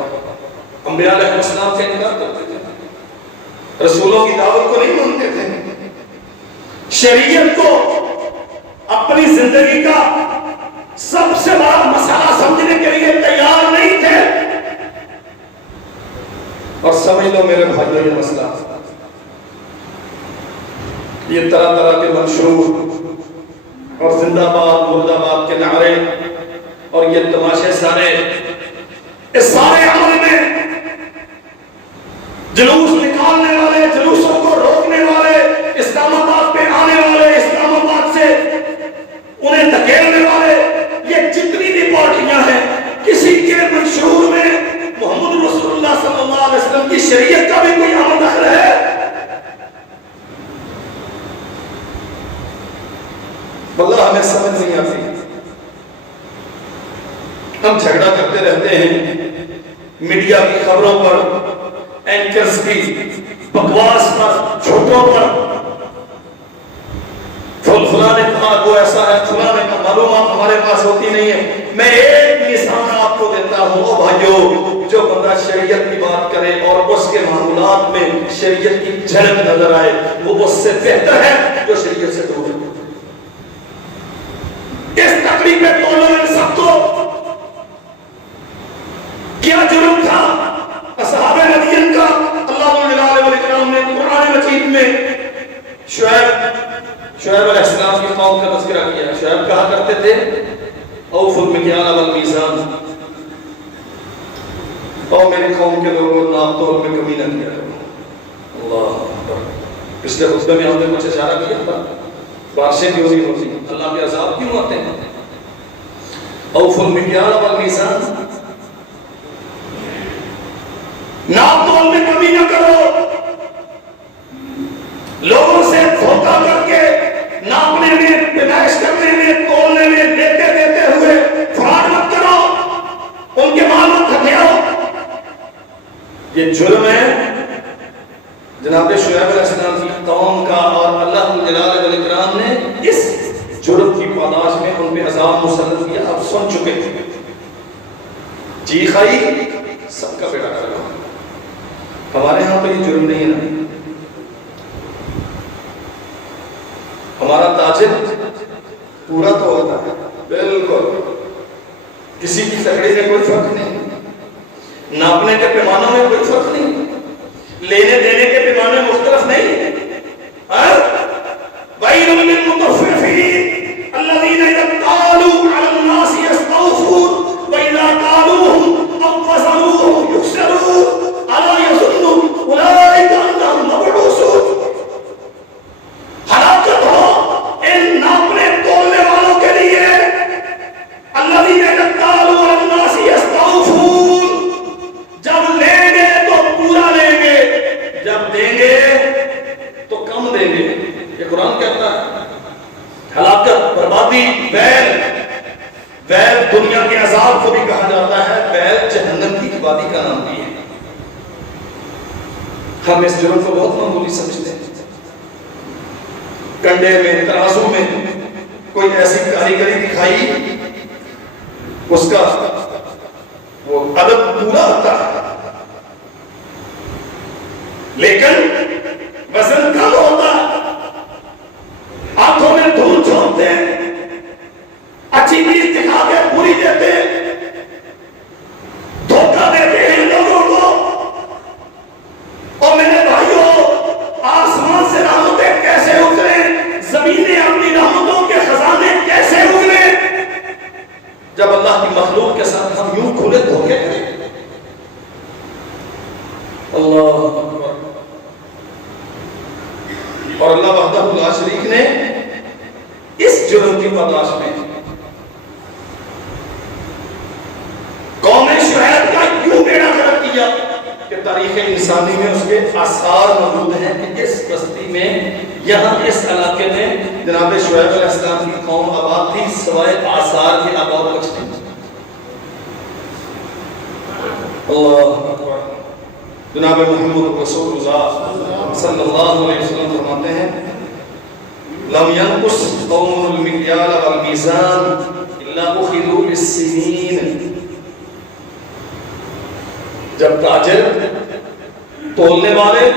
انبیاء علیہ السلام سے انکار کرتے تھے، رسولوں کی دعوت کو نہیں مانتے تھے، شریعت کو اپنی زندگی کا سب سے بڑا مسئلہ سمجھنے کے لیے تیار نہیں تھے. اور سمجھ لو میرے بھائیوں، یہ مسئلہ، یہ طرح طرح کے منشور اور زندہ باد مردہ باد کے نعرے اور یہ تماشے سارے، اس سارے عمل میں جلوس نکالنے والے، جلوسوں کو روکنے والے، اسلام آباد پہ آنے والے، اسلام آباد سے انہیں دھکیلنے والے، یہ جتنی بھی پارٹیاں ہیں، کسی کے منشور میں محمد رسول اللہ صلی اللہ علیہ وسلم کی شریعت کا بھی کوئی عمل دخل ہے؟ ہمیں سمجھ نہیں آتی. ہم جھگڑا کرتے رہتے ہیں میڈیا کی خبروں پر، اینکرز کی بکواس پر، جھوٹوں پر. فلاں نے کہا وہ ایسا ہے، فلاں نے کہا، معلومات ہمارے پاس ہوتی نہیں ہے. میں ایک مثال آپ کو دیتا ہوں او بھائیو، جو بندہ شریعت کی بات کرے اور اس کے معمولات میں شریعت کی جھلک نظر آئے، وہ اس سے بہتر ہے جو شریعت سے دور ہے. اس تقریب میں دونوں ان سب کو کیا جرم تھا اصحاب مدین کا. اللہ جلال والاکرام نے قرآن مجید میں شعیب علیہ السلام کی قوم کا تذکرہ کیا. شعیب کہا کرتے تھے اوفوا المکیال والمیزان، اور میری قوم کے لوگوں ناپ تول میں کمی نہ کیا کرو. اللہ اکبر. پچھلے خطبے میں ہم نے کچھ اشارہ کیا تھا، بارشیں کیوں نہیں ہوتی، اللہ کے عذاب کیوں آتے ہیں. اوفوا المکیال والمیزان، ناپ تول میں کمی نہ کرو. لوگوں سے دھوکہ کر کے ناپنے میں، پیمائش کرنے میں، تولنے میں، دیتے دیتے ہوئے فراڈ مت کرو، ان کے مال مت ہتھیاؤ. یہ جرم ہے جناب شعیب علیہ السلام کی قوم کا، اور اللہ جلال والاکرام نے اس جرم کی پاداش میں ان پہ عذاب مسلط کیا. آپ سن چکے تھے، جی خائی سب کا بیڑا کرو. ہمارے ہاں تو یہ جرم نہیں ہے نا. ہمارا تاجر پورا تو ہوتا ہے بالکل، کسی کی تکڑی میں کوئی فرق نہیں، ناپنے کے پیمانوں میں کوئی فرق نہیں، لینے دینے کے پیمانے مختلف نہیں. وَيْلٌ لِّلْمُطَفِّفِينَ الَّذِينَ إِذَا اكْتَالُوا عَلَى النَّاسِ يَسْتَوْفُونَ وَإِذَا كَالُوهُمْ أَوْ وَزَنُوهُمْ يُخْسِرُونَ أَلَا يَظُنُّ أُولَٰئِكَ أَنَّهُم مَّبْعُوثُونَ. ہلاکت ہو ان ناپنے تولنے والوں کے لیے. الذین یقتالون علی الناس یستوفون، جب لیں گے تو پورا لیں گے، جب دیں گے تو کم دیں گے. یہ قرآن کہتا ہے. ہلاکت، بربادی، ویل دنیا کے عذاب کو بھی کہا جاتا ہے، ویل جہنم کی وادی کا نام بھی ہے. ہم اس جرم کو بہت معمولی سمجھتے ہیں. کنڈے میں، ترازو میں کوئی ایسی کاریگری دکھائی، اس کا وہ عدد پورا ہوتا ہے، لیکن وزن کم ہوتا. ہاتھوں میں دھول چھوڑتے، اچھی چیز دکھا کے پوری دیتے، دھوکہ دیتے ہیں لوگوں کو. اور میرے بھائیوں، آسمان سے رحمتیں کیسے اترے، زمینیں اپنی رحمتوں کے خزانے کیسے اترے، جب اللہ کی مخلوق کے ساتھ ہم یوں کھلے دھوکے کریں. اللہ اکبر. اور اللہ وحدہ لا شریک نے اس جرم کی پاداش میں قوم شعیب کا یوں بیڑا غرق کیا کہ تاریخ انسانی میں اس کے آثار موجود ہیں کہ اس بستی میں، یہاں اس علاقے میں جناب شعیب علیہ السلام کی قوم آباد تھی، سوائے آثار کے اب اور کچھ نہیں. اللہ اکبر. جناب محمد رسول اللہ صلی اللہ علیہ وسلم فرماتے ہیں لم ينقص قوم المکیال والمیزان الا اخذوا بالسنین. جب تاجر، تولنے والے،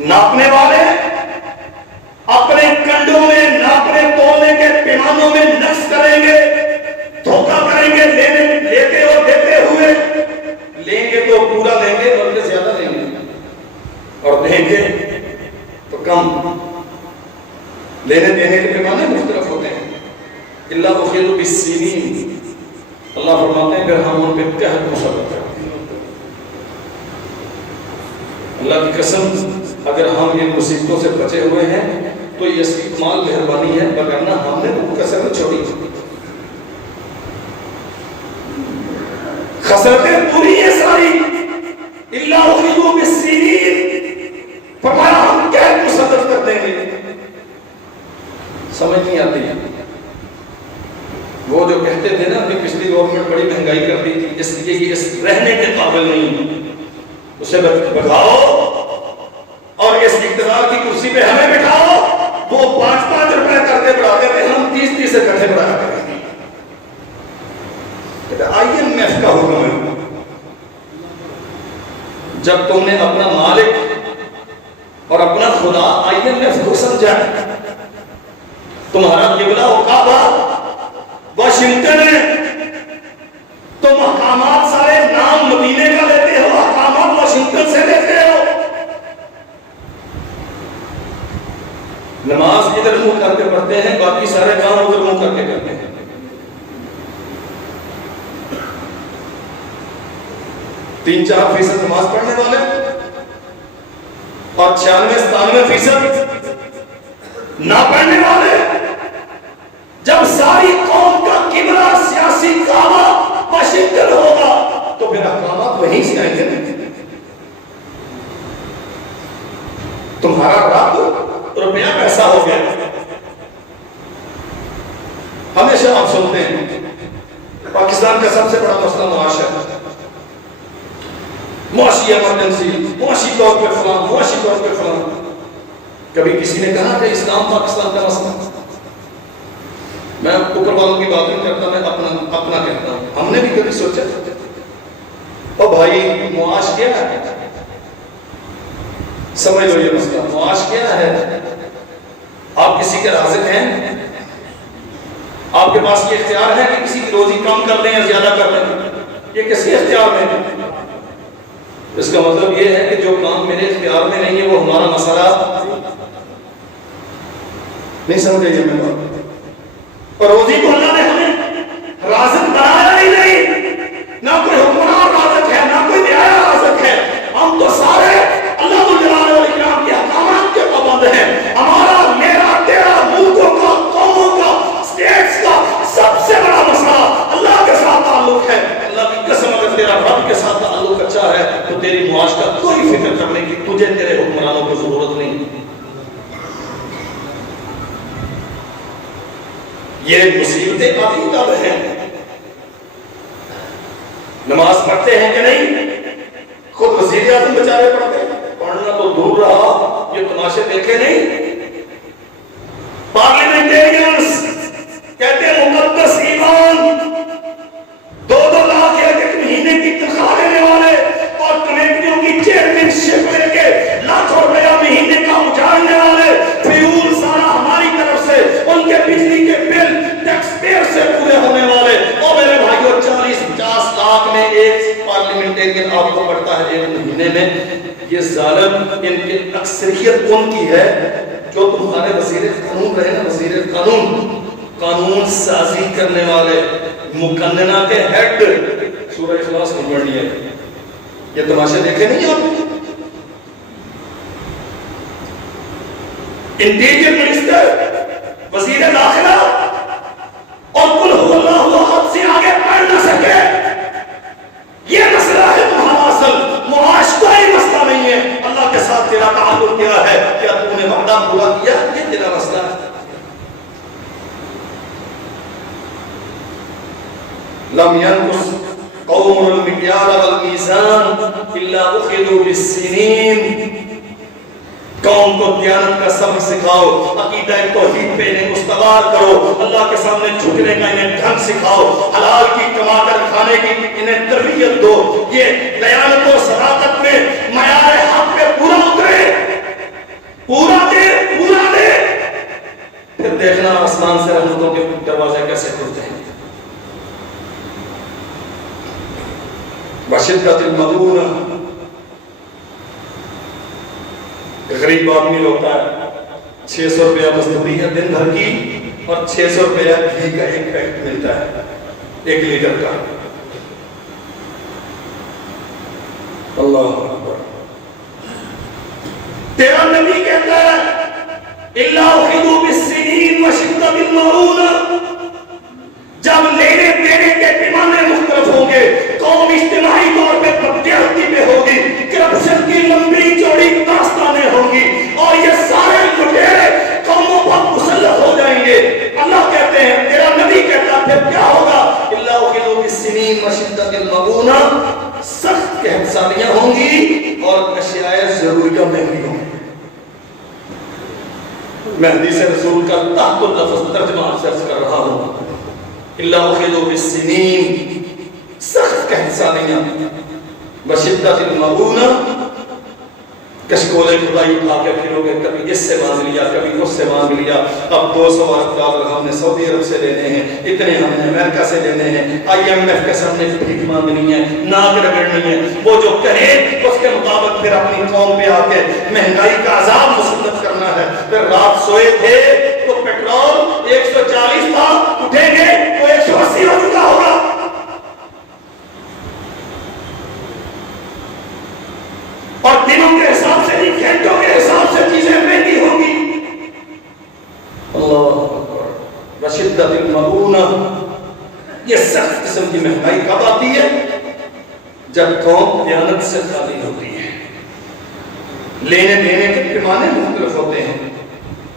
ناپنے والے اپنے کنڈوں میں، ناپنے تولنے کے پیمانوں میں نقص کریں گے، دھوکہ کریں گے، لیتے اور دیتے ہوئے، لیں گے تو پورا لیں گے بلکہ زیادہ لیں گے، اور دیں گے تو کم. لینے دینے کے پیمانے مختلف ہوتے ہیں. اللہ اخذوا بالسنین، اللہ فرماتے ہیں پھر ہم ان پہ قحط مسلط کرتے ہیں. اللہ کی قسم، اگر ہم ان مصیبتوں سے بچے ہوئے ہیں تو یہ اس کی کمال مہربانی ہے، وگرنہ ہم نے وہ کسر نہ چھوڑی. خسرتیں پوری ہیں ساری. اللہ اخذوا بالسنین، فرمایا ہم قحط مسلط کر دیں گے. سمجھ نہیں آتی. وہ جو کہتے تھے نا کہ پچھلی گورنمنٹ بڑی مہنگائی کرتی تھی اس لیے یہ اس رہنے کے قابل نہیں، اسے بٹھاؤ اور اس اقتدار کی کرسی پہ ہمیں بٹھاؤ۔ وہ 5-5 روپے کرتے بڑھاتے تھے، ہم 30-30 اکٹھے بڑھا کرتے تھے۔ IMF کا حکم ہے جب تم نے اپنا مالک اور اپنا خدا IMF کو سمجھا، تمہارا قبلہ و کعبہ واشنگٹن ہے، تم احکامات سارے نام مدینے کا لیتے ہو، احکامات واشنگٹن سے لیتے ہو۔ نماز ادھر منہ کر کے پڑھتے ہیں، باقی سارے کام ادھر منہ کر کے کرتے ہیں۔ 3-4% نماز پڑھنے والے اور 96-97% نہ پڑھنے والے۔ جب ساری قوم کا قبلہ سیاسی کعبہ واشنگٹن ہوگا تو پھر احکامات وہیں سے آئیں گے۔ تمہارا رب روپیہ پیسہ ہو گیا۔ ہمیشہ آپ سنتے ہیں پاکستان کا سب سے بڑا مسئلہ معاش ہے، معاشی ایمرجنسی، معاشی طور پہ فلاں، معاشی طور پہ فلاں۔ کبھی کسی نے کہا کہ اسلام پاکستان کا مسئلہ؟ میں اوپر والوں کی بات نہیں کرتا، میں اپنا کہتا ہوں۔ ہم نے بھی کبھی سوچا او بھائی معاش کیا ہے؟ سمجھ لو یہ مسئلہ، معاش کیا ہے؟ آپ کسی کے رازق ہیں؟ آپ کے پاس یہ اختیار ہے کہ کسی کی روزی کم کر دیں یا زیادہ کر دیں؟ یہ کس کے اختیار میں ہے؟ اس کا مطلب یہ ہے کہ جو کام میرے اختیار میں نہیں ہے وہ ہمارا مسئلہ نہیں۔ سمجھے یہ میں بات؟ اور روزی کو اللہ نے ہمیں رازق بنایا ہی نہیں، نہ کوئی حکمران رازق ہے، نہ کوئی دیا رازق ہے۔ ہم تو سارے اللہ جلال والاکرام کے احکامات کے پابند ہیں۔ ہمارا، میرا، تیرا، ملکوں کا، قوموں کا، اسٹیٹس کا سب سے بڑا مسئلہ اللہ کے ساتھ تعلق ہے۔ اللہ کی قسم اگر تیرا رب کے ساتھ تعلق اچھا ہے تو تیری معاش کا کوئی فکر کرنے کی تجھے تیرے حکمرانوں کو ضرورت نہیں۔ یہ مصیبتیں آتی کب ہیں؟ نماز پڑھتے ہیں کہ نہیں؟ خود وزیر اعظم بیچارے پڑھتے ہیں، پڑھنا تو دور رہا، یہ تماشے دیکھے نہیں؟ پارلیمنٹیرینز کہتے ہیں مقدس ایمان، 2-2 لاکھ ایک مہینے کی تنخواہ لینے والے اور کمیٹیوں کی چیئرمین شپ لے کے لاکھوں روپیہ مہینے کا اجارنے والے، فیول سارا ہماری طرف سے، ان کے بجلی کے بل ٹیکس پیئر سے پورے ہونے والے۔ اور میرے بھائیوں 40-50 لاکھ میں ایک پارلیمنٹیرین آپ کو پڑتا ہے ایک مہینے میں۔ یہ ظالم، ان کی اکثریت ان کی ہے جو تمہارے وزیر قانون رہے نا، وزیر قانون، قانون سازی کرنے والے، مقننہ کے ہیڈ۔ سورہ اخلاص میں پڑھ لیا، یہ تماشے دیکھے نہیں آپ؟ انٹیریئر منسٹر، وزیر داخلہ، اور قل هو اللہ احد سے آگے پڑھ نہ سکے۔ یہ مسئلہ ہے تمہارا اصل، معاش کوئی مسئلہ نہیں ہے۔ اللہ کے ساتھ تیرا تعلق کیا ہے؟ کیا تم نے وعدہ پورا کیا؟ یہ تیرا مسئلہ ہے۔ لم ينقص قوم المكيال والميزان الا اخذوا بالسنين۔ قوم کو دیانت کا سبق سکھاؤ، عقیدہ توحید پہ انہیں استوار کرو، اللہ کے سامنے جھکنے کا انہیں ڈھنگ سکھاؤ، حلال کی کما کر کھانے کی انہیں تربیت دو۔ یہ دیانت و صداقت میں معیار حق پہ پورا اترے، پورا دے، پورا دے، پھر دیکھنا آسمان سے رحمتوں کے دروازے کیسے کھلتے ہیں۔ بشدت المؤونہ، غریب آدمی ہوتا ہے، 600 روپیہ مزدوری ہے دن بھر کی اور 600 روپیہ گھی کا ایک پیکٹ ملتا ہے 1 لیٹر کا۔ اللہ اکبر۔ تیرا نبی کہتا ہے الا اخذوا بالسنین وشدت المؤونہ۔ جب لینے دینے کے پیمانے مختلف ہوں گے، قوم اجتماعی طور پہ بدقیادتی پہ ہوگی، کرپشن کی لمبی چوڑی داستانیں ہوں گی، اور یہ سارے لٹیرے قوموں پر مسلط ہو جائیں گے۔ اللہ کہتے ہیں، تیرا نبی کہتا ہے، پھر کیا میں حدیث رسول کا تحت اللفظ ترجمہ آپ سے عرض کر رہا ہوں. اللہ اخذوا بالسنین، سخت کہنسانیاں، بشدت المعونہ، کشکولے خدائی اٹھا کے پھرو گے، کبھی اس سے مانگ لیا کبھی اس سے مانگ لیا. اب $200 ہم نے سعودی عرب سے لینے ہیں، اتنے ہم نے امریکہ سے لینے ہیں، IMF کے سامنے بھیک مانگنی ہے، ناک رگڑنی ہے. وہ جو کہے اس کے مطابق پھر اپنی قوم پہ آ کے مہنگائی کا عذاب مسلط کرنا ہے. پھر رات سوئے تھے تو پیٹرول 140 تھا، اٹھیں گے تو 180 ہو چکا ہوگا. اور دنوں کے حساب سے نہیں، گھنٹوں کے حساب سے چیزیں مہنگی ہوں گی. اللہ اکبر. وشدت المعونہ، یہ سخت قسم کی مہنگائی کب آتی ہے؟ جب قوم دیانت سے خالی ہوتی ہے. لینے دینے کے پیمانے مختلف ہوتے ہیں.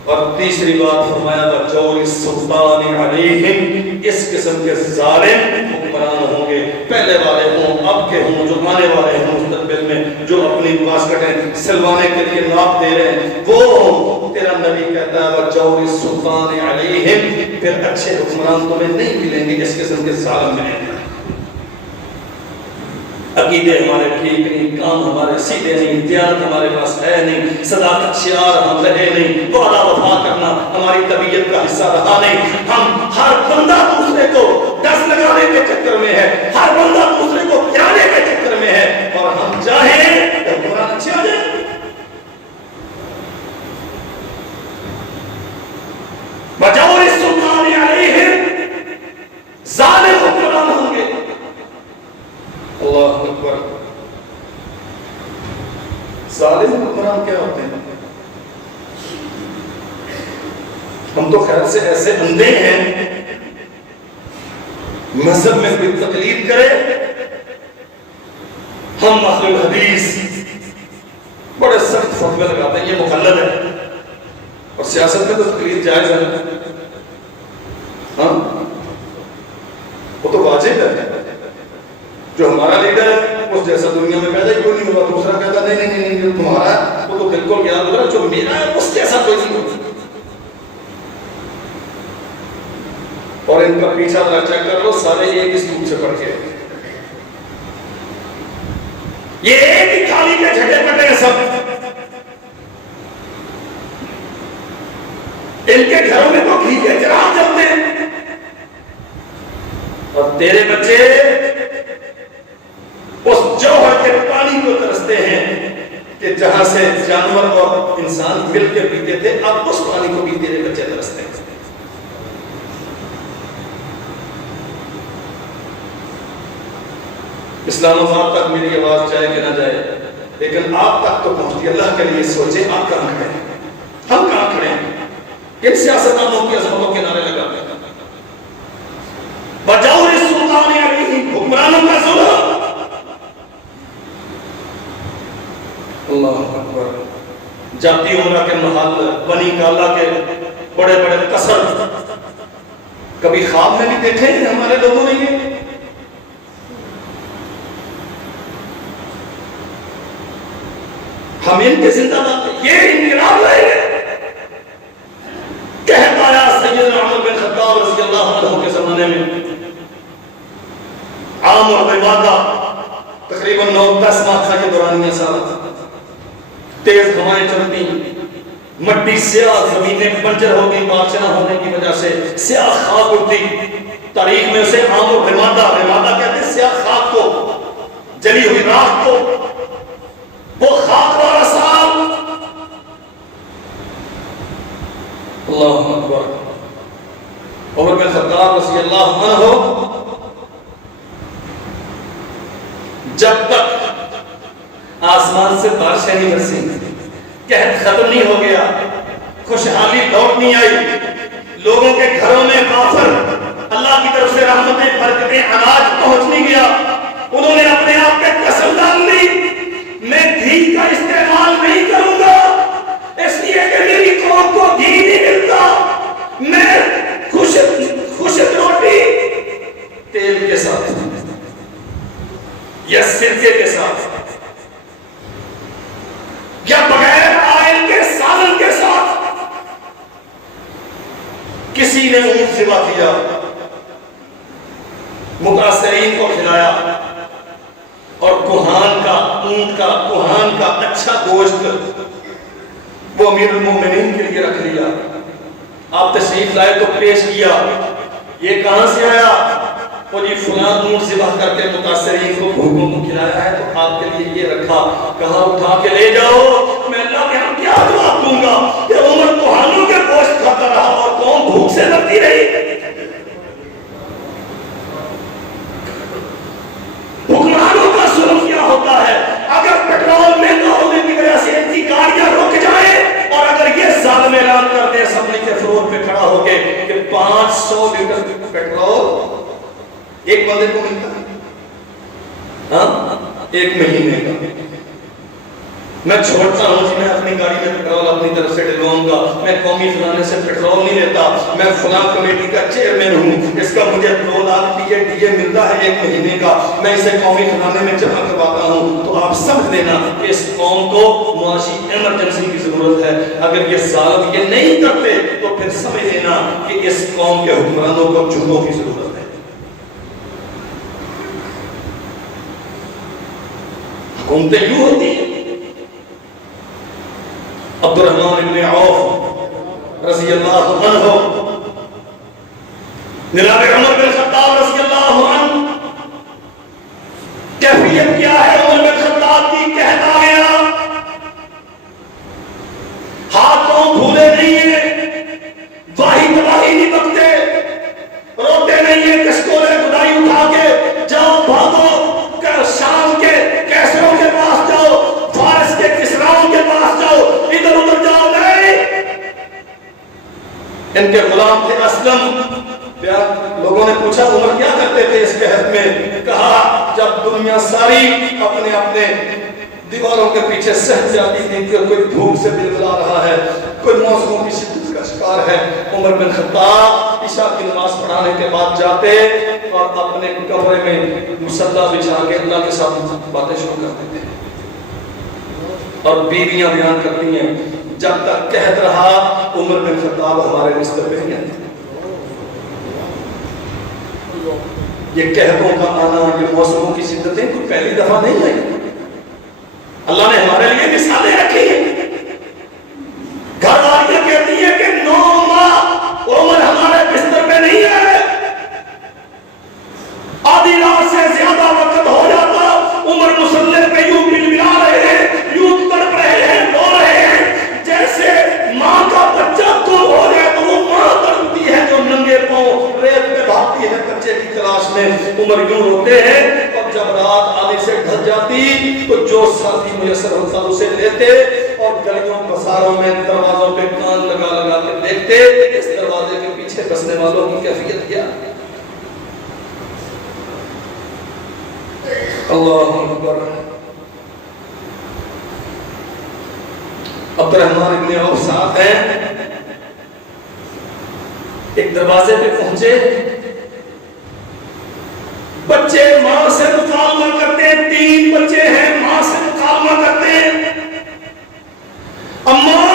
اور تیسری بات فرمایا وَجَوْرِ السُّلْطَانِ عَلَيْهِمْ، اس قسم کے ظالم حکمران ہوں گے، پہلے والے ہوں، اب کے ہوں، جو آنے والے ہوں مستقبل میں، جو اپنی واسکٹیں سلوانے کے لیے ناپ دے رہے ہیں وہ ہوں. تیرا نبی کہتا ہے وَجَوْرِ السُّلْطَانِ عَلَيْهِمْ، پھر اچھے حکمران تمہیں نہیں ملیں گے، اس قسم کے ظالم ملیں گے. عقیدے ہمارے ٹھیک نہیں، کام ہمارے سیدھے نہیں، دیانت ہمارے پاس ہے نہیں، صداقت شعار ہم رہے نہیں، وعدہ وفا کرنا ہماری طبیعت کا حصہ رہا نہیں. ہم ہر بندہ دوسرے کو ڈس لگانے کے چکر میں ہے، ہر بندہ دوسرے کو پیانے کے چکر میں ہے، اور ہم چاہیں تو قرآن اچھے آ جائے. وَجَوْرِ السُّلْطَانِ عَلَيْهِمْ، ظالم حکمران ہوں گے. اللہ اکبر. ظالم حکمران کیا ہوتے ہیں؟ ہم تو خیر سے ایسے اندھے ہیں، مذہب میں کوئی تقلید کرے ہم اہل الحدیث بڑے سخت فتوے لگاتے ہیں، یہ مقلد ہے. اور سیاست میں تو تقلید جائز ہے، ہاں وہ تو واجب ہے. جو ہمارا لیڈر ہے اس جیسا دنیا میں پیدا ہی کوئی نہیں ہوگا. دوسرا کہتا نہیں نہیں نہیں نہیں تمہارا ہے وہ تو بالکل یاد ہو رہا، جو میرا ہے اس جیسا کوئی نہیں ہوگا. اور ان کا پیچھا ذرا چیک کر لو، سارے ایک اسکول سے پڑھ کے، یہ ایک ہی تھالی کے جھٹے پٹے ہیں سب. ان کے گھروں میں تو گھی کے چراغ جلتے ہیں، اور تیرے بچے اس جوہر کے پانی کو ترستے ہیں کہ جہاں سے جانور اور انسان مل کے پیتے تھے، اب اس پانی کو بھی تیرے بچے ترستے ہیں. اسلام آباد تک میری آواز جائے کہ نہ جائے، لیکن آپ تک تو پہنچتی. اللہ کے لیے سوچیں آپ کہاں کھڑے ہیں، ہم کہاں کھڑے ہیں؟ ان سیاستدانوں کی عظمتوں کے نعرے لگاتے ہیں. بجاؤ السلطان علیہ، حکمرانوں کا ظلم. اللہ اکبر. جاتی عمرہ کے محل، بنی کالا کے بڑے بڑے قصر، کبھی خواب میں بھی دیکھے ہیں ہمارے لوگوں نے؟ یہ ہم ان کے زندہ بات، یہ انقلاب لائے گئے. کہتا ہے سیدنا عمر بن خطاب رضی اللہ عنہ کے زمانے میں عام اور عبادہ تقریباً 9-10 ماہ کا یہ دورانیہ سال، تیز ہوائیں چلتی، مٹی سیاہ، زمینیں بنجر ہو گئی بادشاہ ہونے کی وجہ سے، سیاہ خاک اڑتی. تاریخ میں اسے عام اور رمادہ کہتے ہیں سیاہ خاک کو، جلی ہوئی راکھ کو. وہ خاک والا سال، اللہ اکبر. عمر بن خطاب رضی اللہ عنہ جب تک آسمان سے بارشیں نہیں برسی، قحط ختم نہیں ہو گیا، خوشحالی لوٹ نہیں آئی، لوگوں کے گھروں میں آفر، اللہ کی طرف سے رحمتیں، برکتیں، اناج پہنچ نہیں گیا، انہوں نے اپنے آپ پہ قسم ڈال لی میں گھی کا استعمال نہیں کروں گا، اس لیے کہ میری قوم کو گھی نہیں ملتا، میں خشک روٹی تیل کے ساتھ یا سرکے کے ساتھ یا بغیر آئل کے سالن کے ساتھ کسی نے اونٹ ذبح کیا، متاثرین کو کھلایا، اور کوہان کا اونٹ کا کوہان کا اچھا گوشت وہ امیر المومنین کے لیے رکھ لیا۔ آپ تشریف لائے تو پیش کیا، یہ کہاں سے آیا؟ وہ جی فلاں اونٹ ذبح کر کے متاثرین کو بھوکوں کو کھلایا ہے تو آپ کے لیے یہ رکھا۔ کہا اٹھا کے لے جاؤ، میں اللہ کے ہم کیا جواب دوں گا کہ عمر کوہانوں کے گوشت کھاتا رہا اور قوم بھوک سے مرتی رہی۔ حکمرانوں کا ظلم کیا ہوتا ہے؟ اگر پیٹرول مہنگا ہونے کی وجہ سے ان کی گاڑیاں رک جائیں اور اگر یہ ظالم اعلان کر دے اسمبلی کے فلور پہ کھڑا ہو کے کہ 500 لیٹر پیٹرول ایک بندے کو ملتا ہے، ہاں ایک مہینے کا، میں چھوڑتا ہوں جی، میں اپنی گاڑی میں پیٹرول اپنی طرف سے ڈلواؤں گا، میں قومی خزانے سے پیٹرول نہیں لیتا، میں فلاں کمیٹی کا چیئرمین ہوں، اس کا مجھے 2 لاکھ ڈی اے ملتا ہے ایک مہینے کا، میں اسے قومی خزانے میں جمع کرواتا ہوں۔ تو آپ سمجھ لینا کہ اس قوم کو معاشی ایمرجنسی کی ضرورت ہے۔ اگر یہ ظالم یہ نہیں کرتے تو پھر سمجھ لینا کہ اس قوم کے حکمرانوں کو جوتوں کی ضرورت ہے۔ حکومتیں یوں ہوتی ہیں۔ عبد الرحمن ابن عوف رضی اللہ عنہ، جناب عمر بن خطاب رضی اللہ عنہ، کیفیت کیا ہے عمر بن خطاب کی؟ کہتا گیا ہاتھوں بھولے نہیں ہیں، واہی تباہی نہیں بکتے، روتے نہیں ہیں، کشکولے خدائی اٹھا کے جاؤ بھاگو، شام کے کیسروں کے پاس جاؤ، فارس کے کسراؤں کے پاس جاؤ، ادھر ادھر جاؤ نہیں۔ ان کے غلام تھے اسلم، لوگوں نے پوچھا عمر کیا کرتے تھے اس قحط میں؟ کہا جب دنیا ساری اپنے اپنے دیواروں کے پیچھے سہم جاتی تھی کہ کوئی بھوک سے بلبلا رہا ہے، کوئی موسموں کی شدت کا شکار ہے، عمر بن خطاب عشاء کی نماز پڑھانے کے بعد جاتے اور اپنے کمرے میں مصلی بچھا کے اللہ کے ساتھ باتیں شروع کرتے تھے۔ اور بیویاں بیان کرتی ہیں جب تک قحط رہا عمر بن خطاب ہمارے بستر پہ نہیں آتے۔ یہ قحطوں کا آنا، یہ موسموں کی شدتیں کوئی پہلی دفعہ نہیں آئی، اللہ نے ہمارے لیے مثالیں رکھی ہیں۔ گھر والیاں کہتی ہیں کہ 9 ماہ عمر ہمارے بستر پہ نہیں ہے، آدھی رات سے زیادہ وقت ہو جاتا عمر مصلی پہ یوں بلبلا رہے ہیں، یوں تڑپ رہے ہیں، رو رہے ہیں، جیسے ماں کا بچہ گم ہو جائے تو وہ ماں تڑپتی ہے جو ننگے پاؤں ریت پہ بھاگتی ہے بچے کی تلاش میں۔ عمر یوں روتے ہیں، اور جب رات آدھی سے ڈھل جاتی تو جو ساتھی میسر ہوتا اسے لیتے اور گلیوں بازاروں میں دروازوں پہ کان لگا لگا کے دیکھتے اس دروازے کے پیچھے بسنے والوں کی کیفیت کیا۔ اللہ اکبر۔ عبد الرحمن ابن عوف ساتھ ہیں، ایک دروازے پہ پہنچے، بچے ماں سے مکالمہ کرتے ہیں، 3 بچے ہیں، ماں سے مکالمہ کرتے ہیں، اماں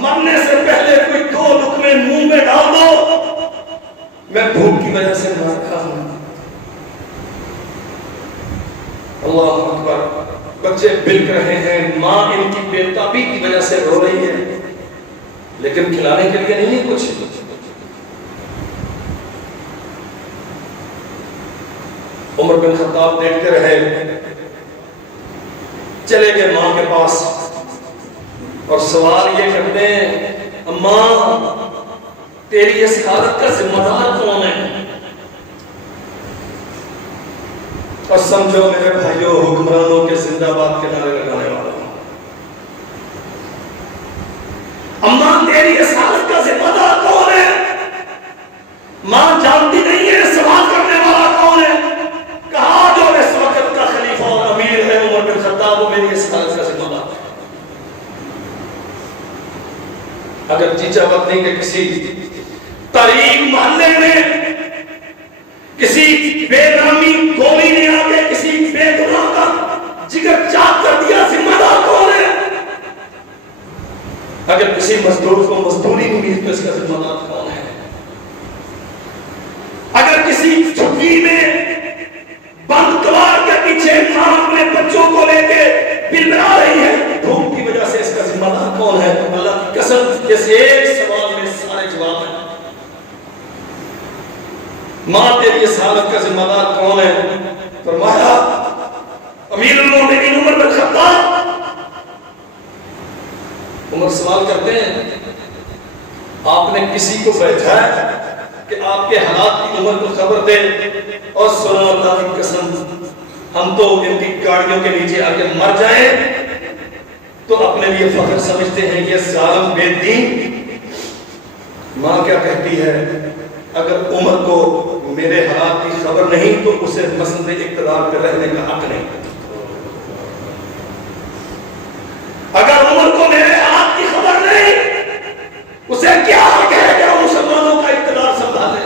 مرنے سے پہلے کوئی 2 لقمے منہ میں ڈال دو، میں بھوک کی وجہ سے مار کھا ہوں۔ اللہ اکبر۔ بچے بلک رہے ہیں، ماں ان کی بے تابی کی وجہ سے رو رہی ہے، لیکن کھلانے کے لیے نہیں کچھ۔ عمر بن خطاب دیکھتے رہے، چلے گئے ماں کے پاس اور سوال یہ کرتے ہیں اماں تیری اس حالت کا ذمہ دار کون ہے؟ اور سمجھو میرے بھائیوں حکمرانوں کے زندہ باد کے نعرے لگانے والا ہوں، اماں تیری اس حالت کا ذمہ دار کون ہے؟ ماں جانتی نہیں ہے سوال کرنے والا کون ہے؟ کہا جو اس وقت کا خلیفہ اور امیر ہے عمر بن خطاب وہ میری اس حالت کا ذمہ دار ہے۔ اگر چیچا پتنی کے کسی طریق محلے میں کسی بے نامی گولی نے آ کے کسی بے گناہ کا جگر چاک کر دیا، ذمہ دار کون ہے؟ اگر کسی مزدور کو مزدوری نہیں ملی تو اس کا ذمہ دار کون ہے؟ کسی جھگی میں بند کباڑ کے پیچھے ماں اپنے بچوں کو لے کے بلبلا رہی ہے، بھوک کی وجہ سے اس کا ذمہ دار کون ہے؟ اللہ کی قسم اس ایک سوال میں سارے جواب ہیں۔ ماں تیری اس حالت کا ذمہ دار کون ہے؟ فرمایا امیر المومنین عمر بن خطاب۔ عمر سوال کرتے ہیں آپ نے کسی کو بھیجا ہے کہ آپ کے حالات کی عمر کو خبر دے؟ اور سنو اللہ کی قسم ہم تو ان کی گاڑیوں کے نیچے آ کے مر جائیں تو اپنے لیے فخر سمجھتے ہیں یہ ظالم بے دین۔ ماں کیا کہتی ہے؟ اگر عمر کو میرے حالات کی خبر نہیں تو اسے مسند اقتدار پہ رہنے کا حق نہیں۔ اگر عمر کو میرے حالات کی خبر نہیں اسے کیا حق ہے کہ وہ مسلمانوں کا اقتدار سنبھالے؟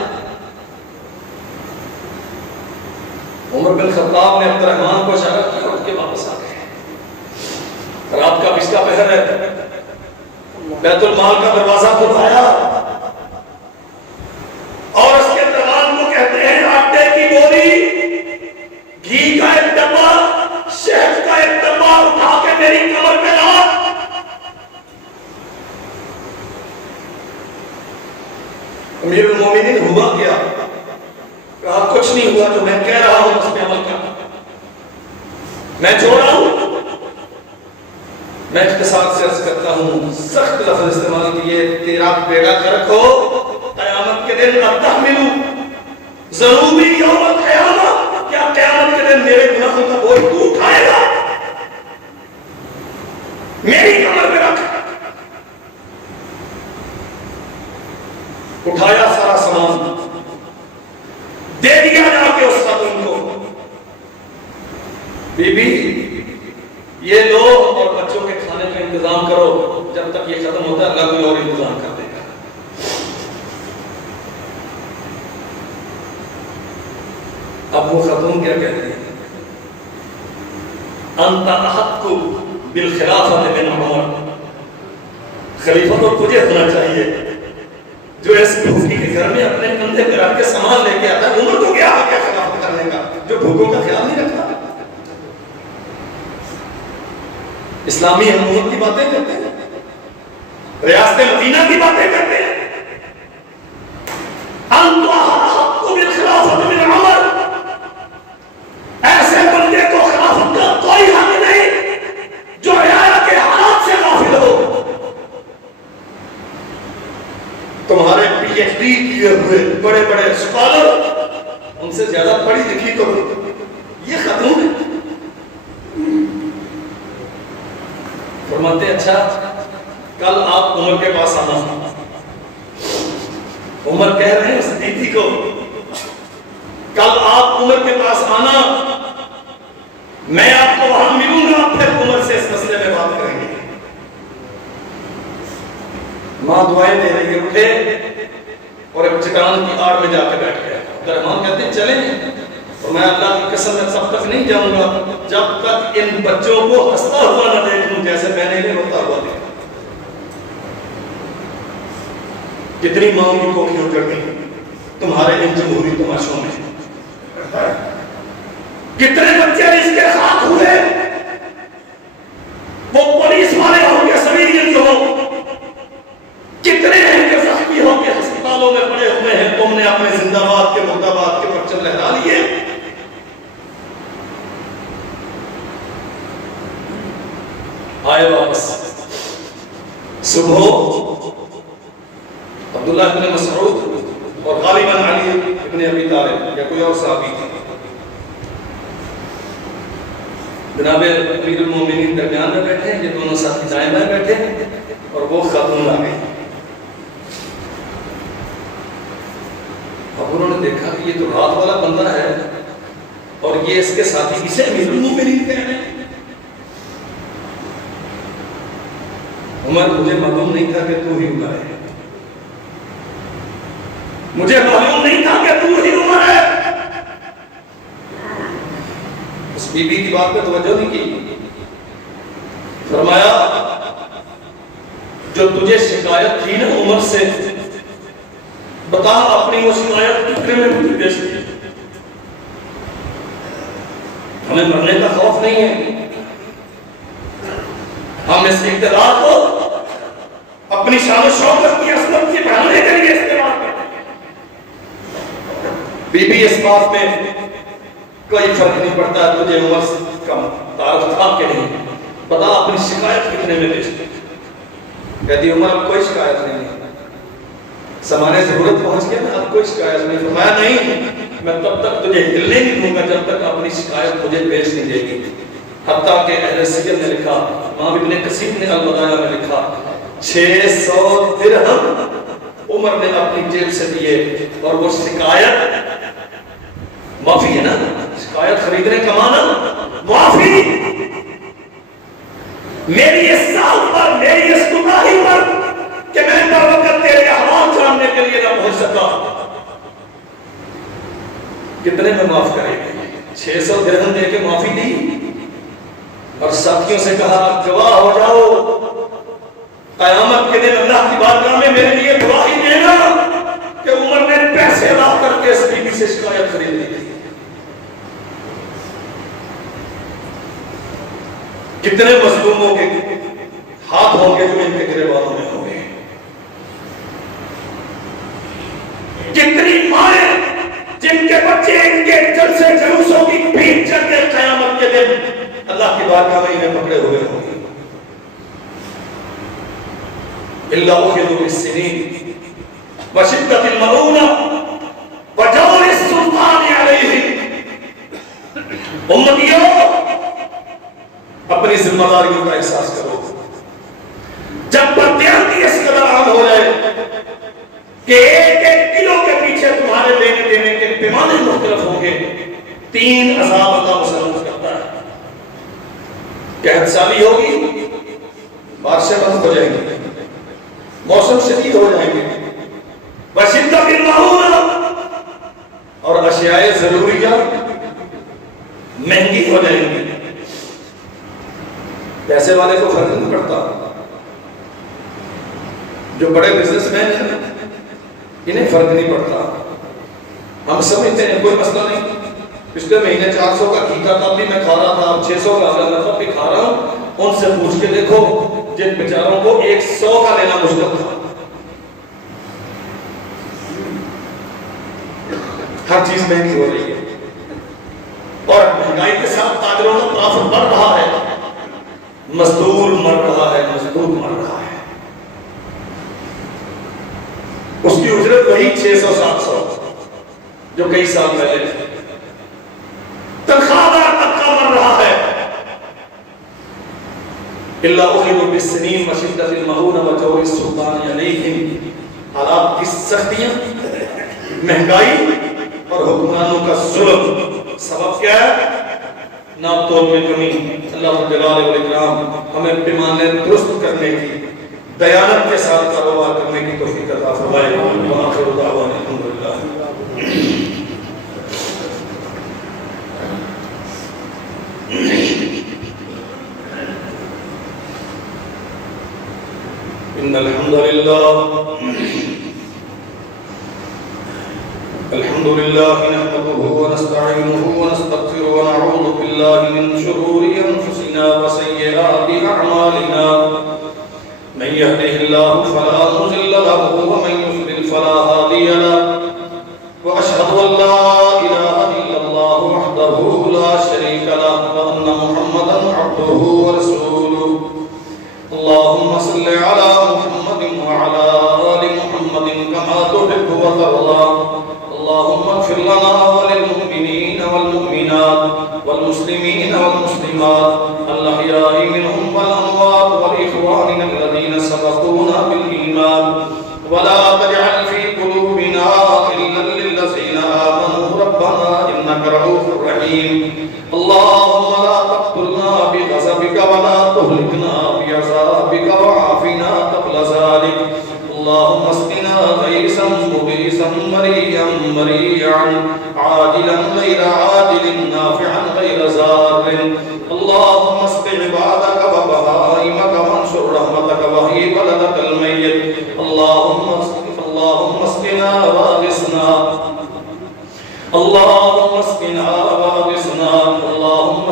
عمر بن خطاب نے عبد الرحمن کو اشارہ کیا، اٹھ کے واپس آ گئے۔ رات کا 20 کا پہر ہے، بیت المال کا دروازہ کھلوایا اور اس کے دربان کو کہتے ہیں آٹے کی بوری، گھی کا ایک ڈبہ، شہد کا ایک ڈبہ اٹھا کے میری کمر پہ لا۔ امیر المومنین ہوا کیا؟ کہا کچھ نہیں ہوا، جو میں کہہ رہا ہوں اس پہ عمل کر۔ میں چھوڑا ہوں، میں اختصار سے عرض کرتا ہوں، سخت لفظ استعمال کیے، تیرا بیڑا غرق ہو قیامت کے دن اتحملو ضروری یوم القیامہ، کیا قیامت کے دن میرے گناہوں کا بوجھ تو اٹھائے گا؟ میری کمر پہ رکھ۔ اٹھایا سارا سامان، دے دیا جا کے اس خاتون کو، بی بی یہ لو اور بچوں کے کھانے کا انتظام کرو، جب تک یہ ختم ہوتا ہے اللہ کوئی اور انتظام کر دے گا۔ اب وہ خاتون کیا کہتی ہے؟ انت احق بالخلافت من عمر، خلیفہ تو تجھے ہونا چاہیے جو اس بھوکی کے گھر میں اپنے کندھے پہ رکھ کے سامان لے کے آتا ہے۔ عمر کو کیا حق ہے خلافت کرنے کا جو بھوکوں کا خیال نہیں رکھتا؟ اسلامی حکومت کی باتیں کرتے ہیں، ریاست مدینہ کی باتیں کرتے ہیں۔ انت احق بالخلافت من عمر، ایسے بندے کو خلافت کا کوئی حق نہیں جو رعایا کے حالات سے غافل ہو۔ تمہارے پی ایچ ڈی کیے ہوئے بڑے بڑے اسکالر ان سے زیادہ پڑھی لکھی تو یہ خاتون ہے۔ فرماتے اچھا کل آپ عمر کے پاس آنا۔ عمر کہہ رہے ہیں اس دیدی کو کل آپ عمر کے پاس آنا، میں آپ کو وہاں ملوں گا، پھر عمر سے اس مسئلے میں بات کریں گے۔ ماں دعائیں دے رہی ہے، اٹھے اور ایک چٹان کی آڑ میں جا کے بیٹھ گیا۔ عبد الرحمن کہتے ہیں چلیں، اور میں اللہ کی قسم میں تب تک نہیں جاؤں گا جب تک ان بچوں کو ہنستا ہوا نہ دیکھ لوں جیسے میں نے انہیں روتا ہوا دیکھا۔ کتنی ماں کی کوکھیں اجڑ گئی تمہارے ان جمہوری تماشوں میں، کتنے بچے اس کے خاک ہوئے، وہ پولیس والے ہوں گے سویرین جو ہوں، کتنے ہیں کہ زخمی ہو کے ہسپتالوں میں پڑے ہوئے ہیں، تم نے اپنے زندہ باد کے مردہ باد کے پرچم لہرا لیے۔ آئے واپس صبح عبداللہ ابن مسعود اور غالباً علی ابن ابی طالب یا کوئی اور صحابی تھا، جناب امیر المومنین درمیان میں بیٹھے، یہ دونوں ساتھی دائیں بائیں بیٹھے اور وہ خاتون آ گئی۔ اب انہوں نے دیکھا کہ یہ تو رات والا بندہ ہے اور یہ اس کے ساتھی اسے امیر المومنین کہہ رہے ہیں۔ عمر مجھے معلوم نہیں تھا کہ تو ہی عمر ہے، مجھے معلوم نہیں تھا کہ تو ہی عمر ہے۔ اس بی بی کی بات پہ توجہ نہیں کی، فرمایا جو تجھے شکایت تھی نا عمر سے، بتا اپنی وہ شکایت کتنے میں مجھے پیش کی۔ ہمیں مرنے کا خوف نہیں ہے، ہم اس اقتدار کو اپنی شان و شوکت کی عظمت کی بڑھانے کے لیے استعمال کرتے ہیں۔ بی بی اس بات میں کوئی فرق نہیں پڑتا تجھے عمر کا تعارف تھا کہ نہیں، بتا اپنی شکایت کتنے میں پیش کی؟ کہتی عمر اب کوئی شکایت نہیں ہے، سمانے ضرورت پہنچ گیا نا، اب کوئی شکایت نہیں۔ فرمایا نہیں، میں تب تک تجھے ہلنے نہیں دوں گا جب تک اپنی شکایت مجھے پیش نہیں دے گی۔ حتیٰ کہ اہل سیر نے لکھا، امام ابن کثیر نے البدایہ میں لکھا 600 درہم عمر نے اپنی جیب سے دیے، اور وہ شکایت معافی ہے نا، شکایت خریدنے کا معنی معافی، میری اس سال پر، میری اس کوتاہی پر کہ میں بروقت تیرے احوال جاننے کے لیے نہ پہنچ سکا، کتنے میں معاف کرے گی؟ 600 درہم دے کے معافی دی، اور ساتھیوں سے کہا گواہ ہو جاؤ قیامت کے دن اللہ کی بارگاہ میں میرے لیے گواہی دینا کہ عمر نے پیسے ادا کر کے اس بیوی سے شکایت خرید لی تھی۔ کتنے مظلوموں کے ہاتھ ہوں گے جو ان کے گریبانوں میں ہوں گے، کتنی مائیں جن کے بچے ان کے جلسے جلوسوں کی پیٹ چل کے قیامت کے دن اللہ کی بارگاہ میں انہیں پکڑے ہوئے ہوں گے۔ اللہ اخذوا بالسنین وشدۃ المؤونہ وجور السلطان علیہم۔ امتیوں اپنی ذمہ داریوں کا احساس کرو، جب بددیانتی اس قدر عام ہو جائے کہ ایک ایک کلو کے پیچھے تمہارے لینے دینے کے پیمانے مختلف ہوں گے، 3 عذاب اللہ مسلط کرتا ہے۔ قحط سالی ہوگی، بارشیں بند ہو جائیں گی، موسم شدید ہو جائیں گے، وشدۃ المؤونہ، اور اشیاء ضروریہ مہنگی ہو جائیں گی۔ پیسے والے کو فرق نہیں پڑتا، جو بڑے بزنس مین ہیں انہیں فرق نہیں پڑتا، ہم سمجھتے ہیں کوئی مسئلہ نہیں، پچھلے مہینے 400 کا گھی کا تب بھی میں کھا رہا تھا، 600 کا میں تب بھی کھا رہا ہوں۔ ان سے پوچھ کے دیکھو جن بیچاروں کو 100 کا لینا مشکل تھا، ہر چیز مہنگی ہو رہی ہے، اور مہنگائی کے ساتھ تاجروں کا پرافٹ بڑھ رہا ہے، مزدور مر رہا ہے، مزدور مر رہا ہے، اس کی اجرت وہی 600-700 جو کئی سال پہلے تھے، تنخواہ دار طبقہ مر رہا ہے۔ اللہ اخذوا بالسنین وشدۃ المؤونہ وجور السلطان علیہم۔ حالات کی سختیاں، مہنگائی اور حکمرانوں کا ظلم، سبب کیا ہے؟ ناپتول میں کمی۔ اللہ جلالہ والاکرام ہمیں پیمانے درست کرنے کی، دیانت کے ساتھ کاروبار کرنے کی توفیق عطا فرمائے۔ وآخر دعوانا الحمدللہ۔ ان الحمد لله نحمده ونستعينه ونستغفره ونعوذ بالله من شرور انفسنا وسيئات اعمالنا، من يهده الله فلا مضل له ومن يضلل فلا هادي له، واشهد ان لا اله الا الله وحده لا شريك له، وان محمدا عبده ورسوله۔ اللهم صل على محمد وعلى آل محمد كما تحب وترضى، اللهم اغفر لنا وللمؤمنين والمؤمنات والمسلمين والمسلمات الأحياء منهم والأموات والإخواننا الذين سبقونا بالإيمان، ولا تجعل في قلوبنا غلا للذين آمنوا ربنا إنك رؤوف رحيم۔ اللهم لا تقتلنا بغضبك ولا تهلكنا بعذابك وعافنا قبل ذلك، اللهم اسقنا غيثا مغيثا مريئا مريعا عاجلا غير عاجل نافعا غير ضار، اللهم اسق عبادك وبهائمك وانشر رحمتك وهي بلدك الميت، اللهم اسقنا واغثنا، اللهم اسقنا واغثنا، اللهم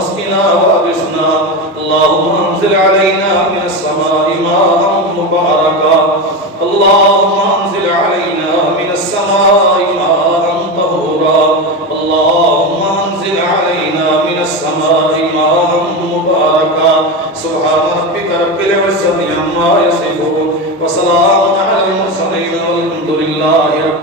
فاغثنا اللهم انزل علينا من السماء ماء مباركا اللهم انزل علينا من السماء ماء طهورا اللهم انزل علينا من السماء ماء مباركا سبحان ربك رب العزة عما يصفون وسلام على المرسلين والحمد لله رب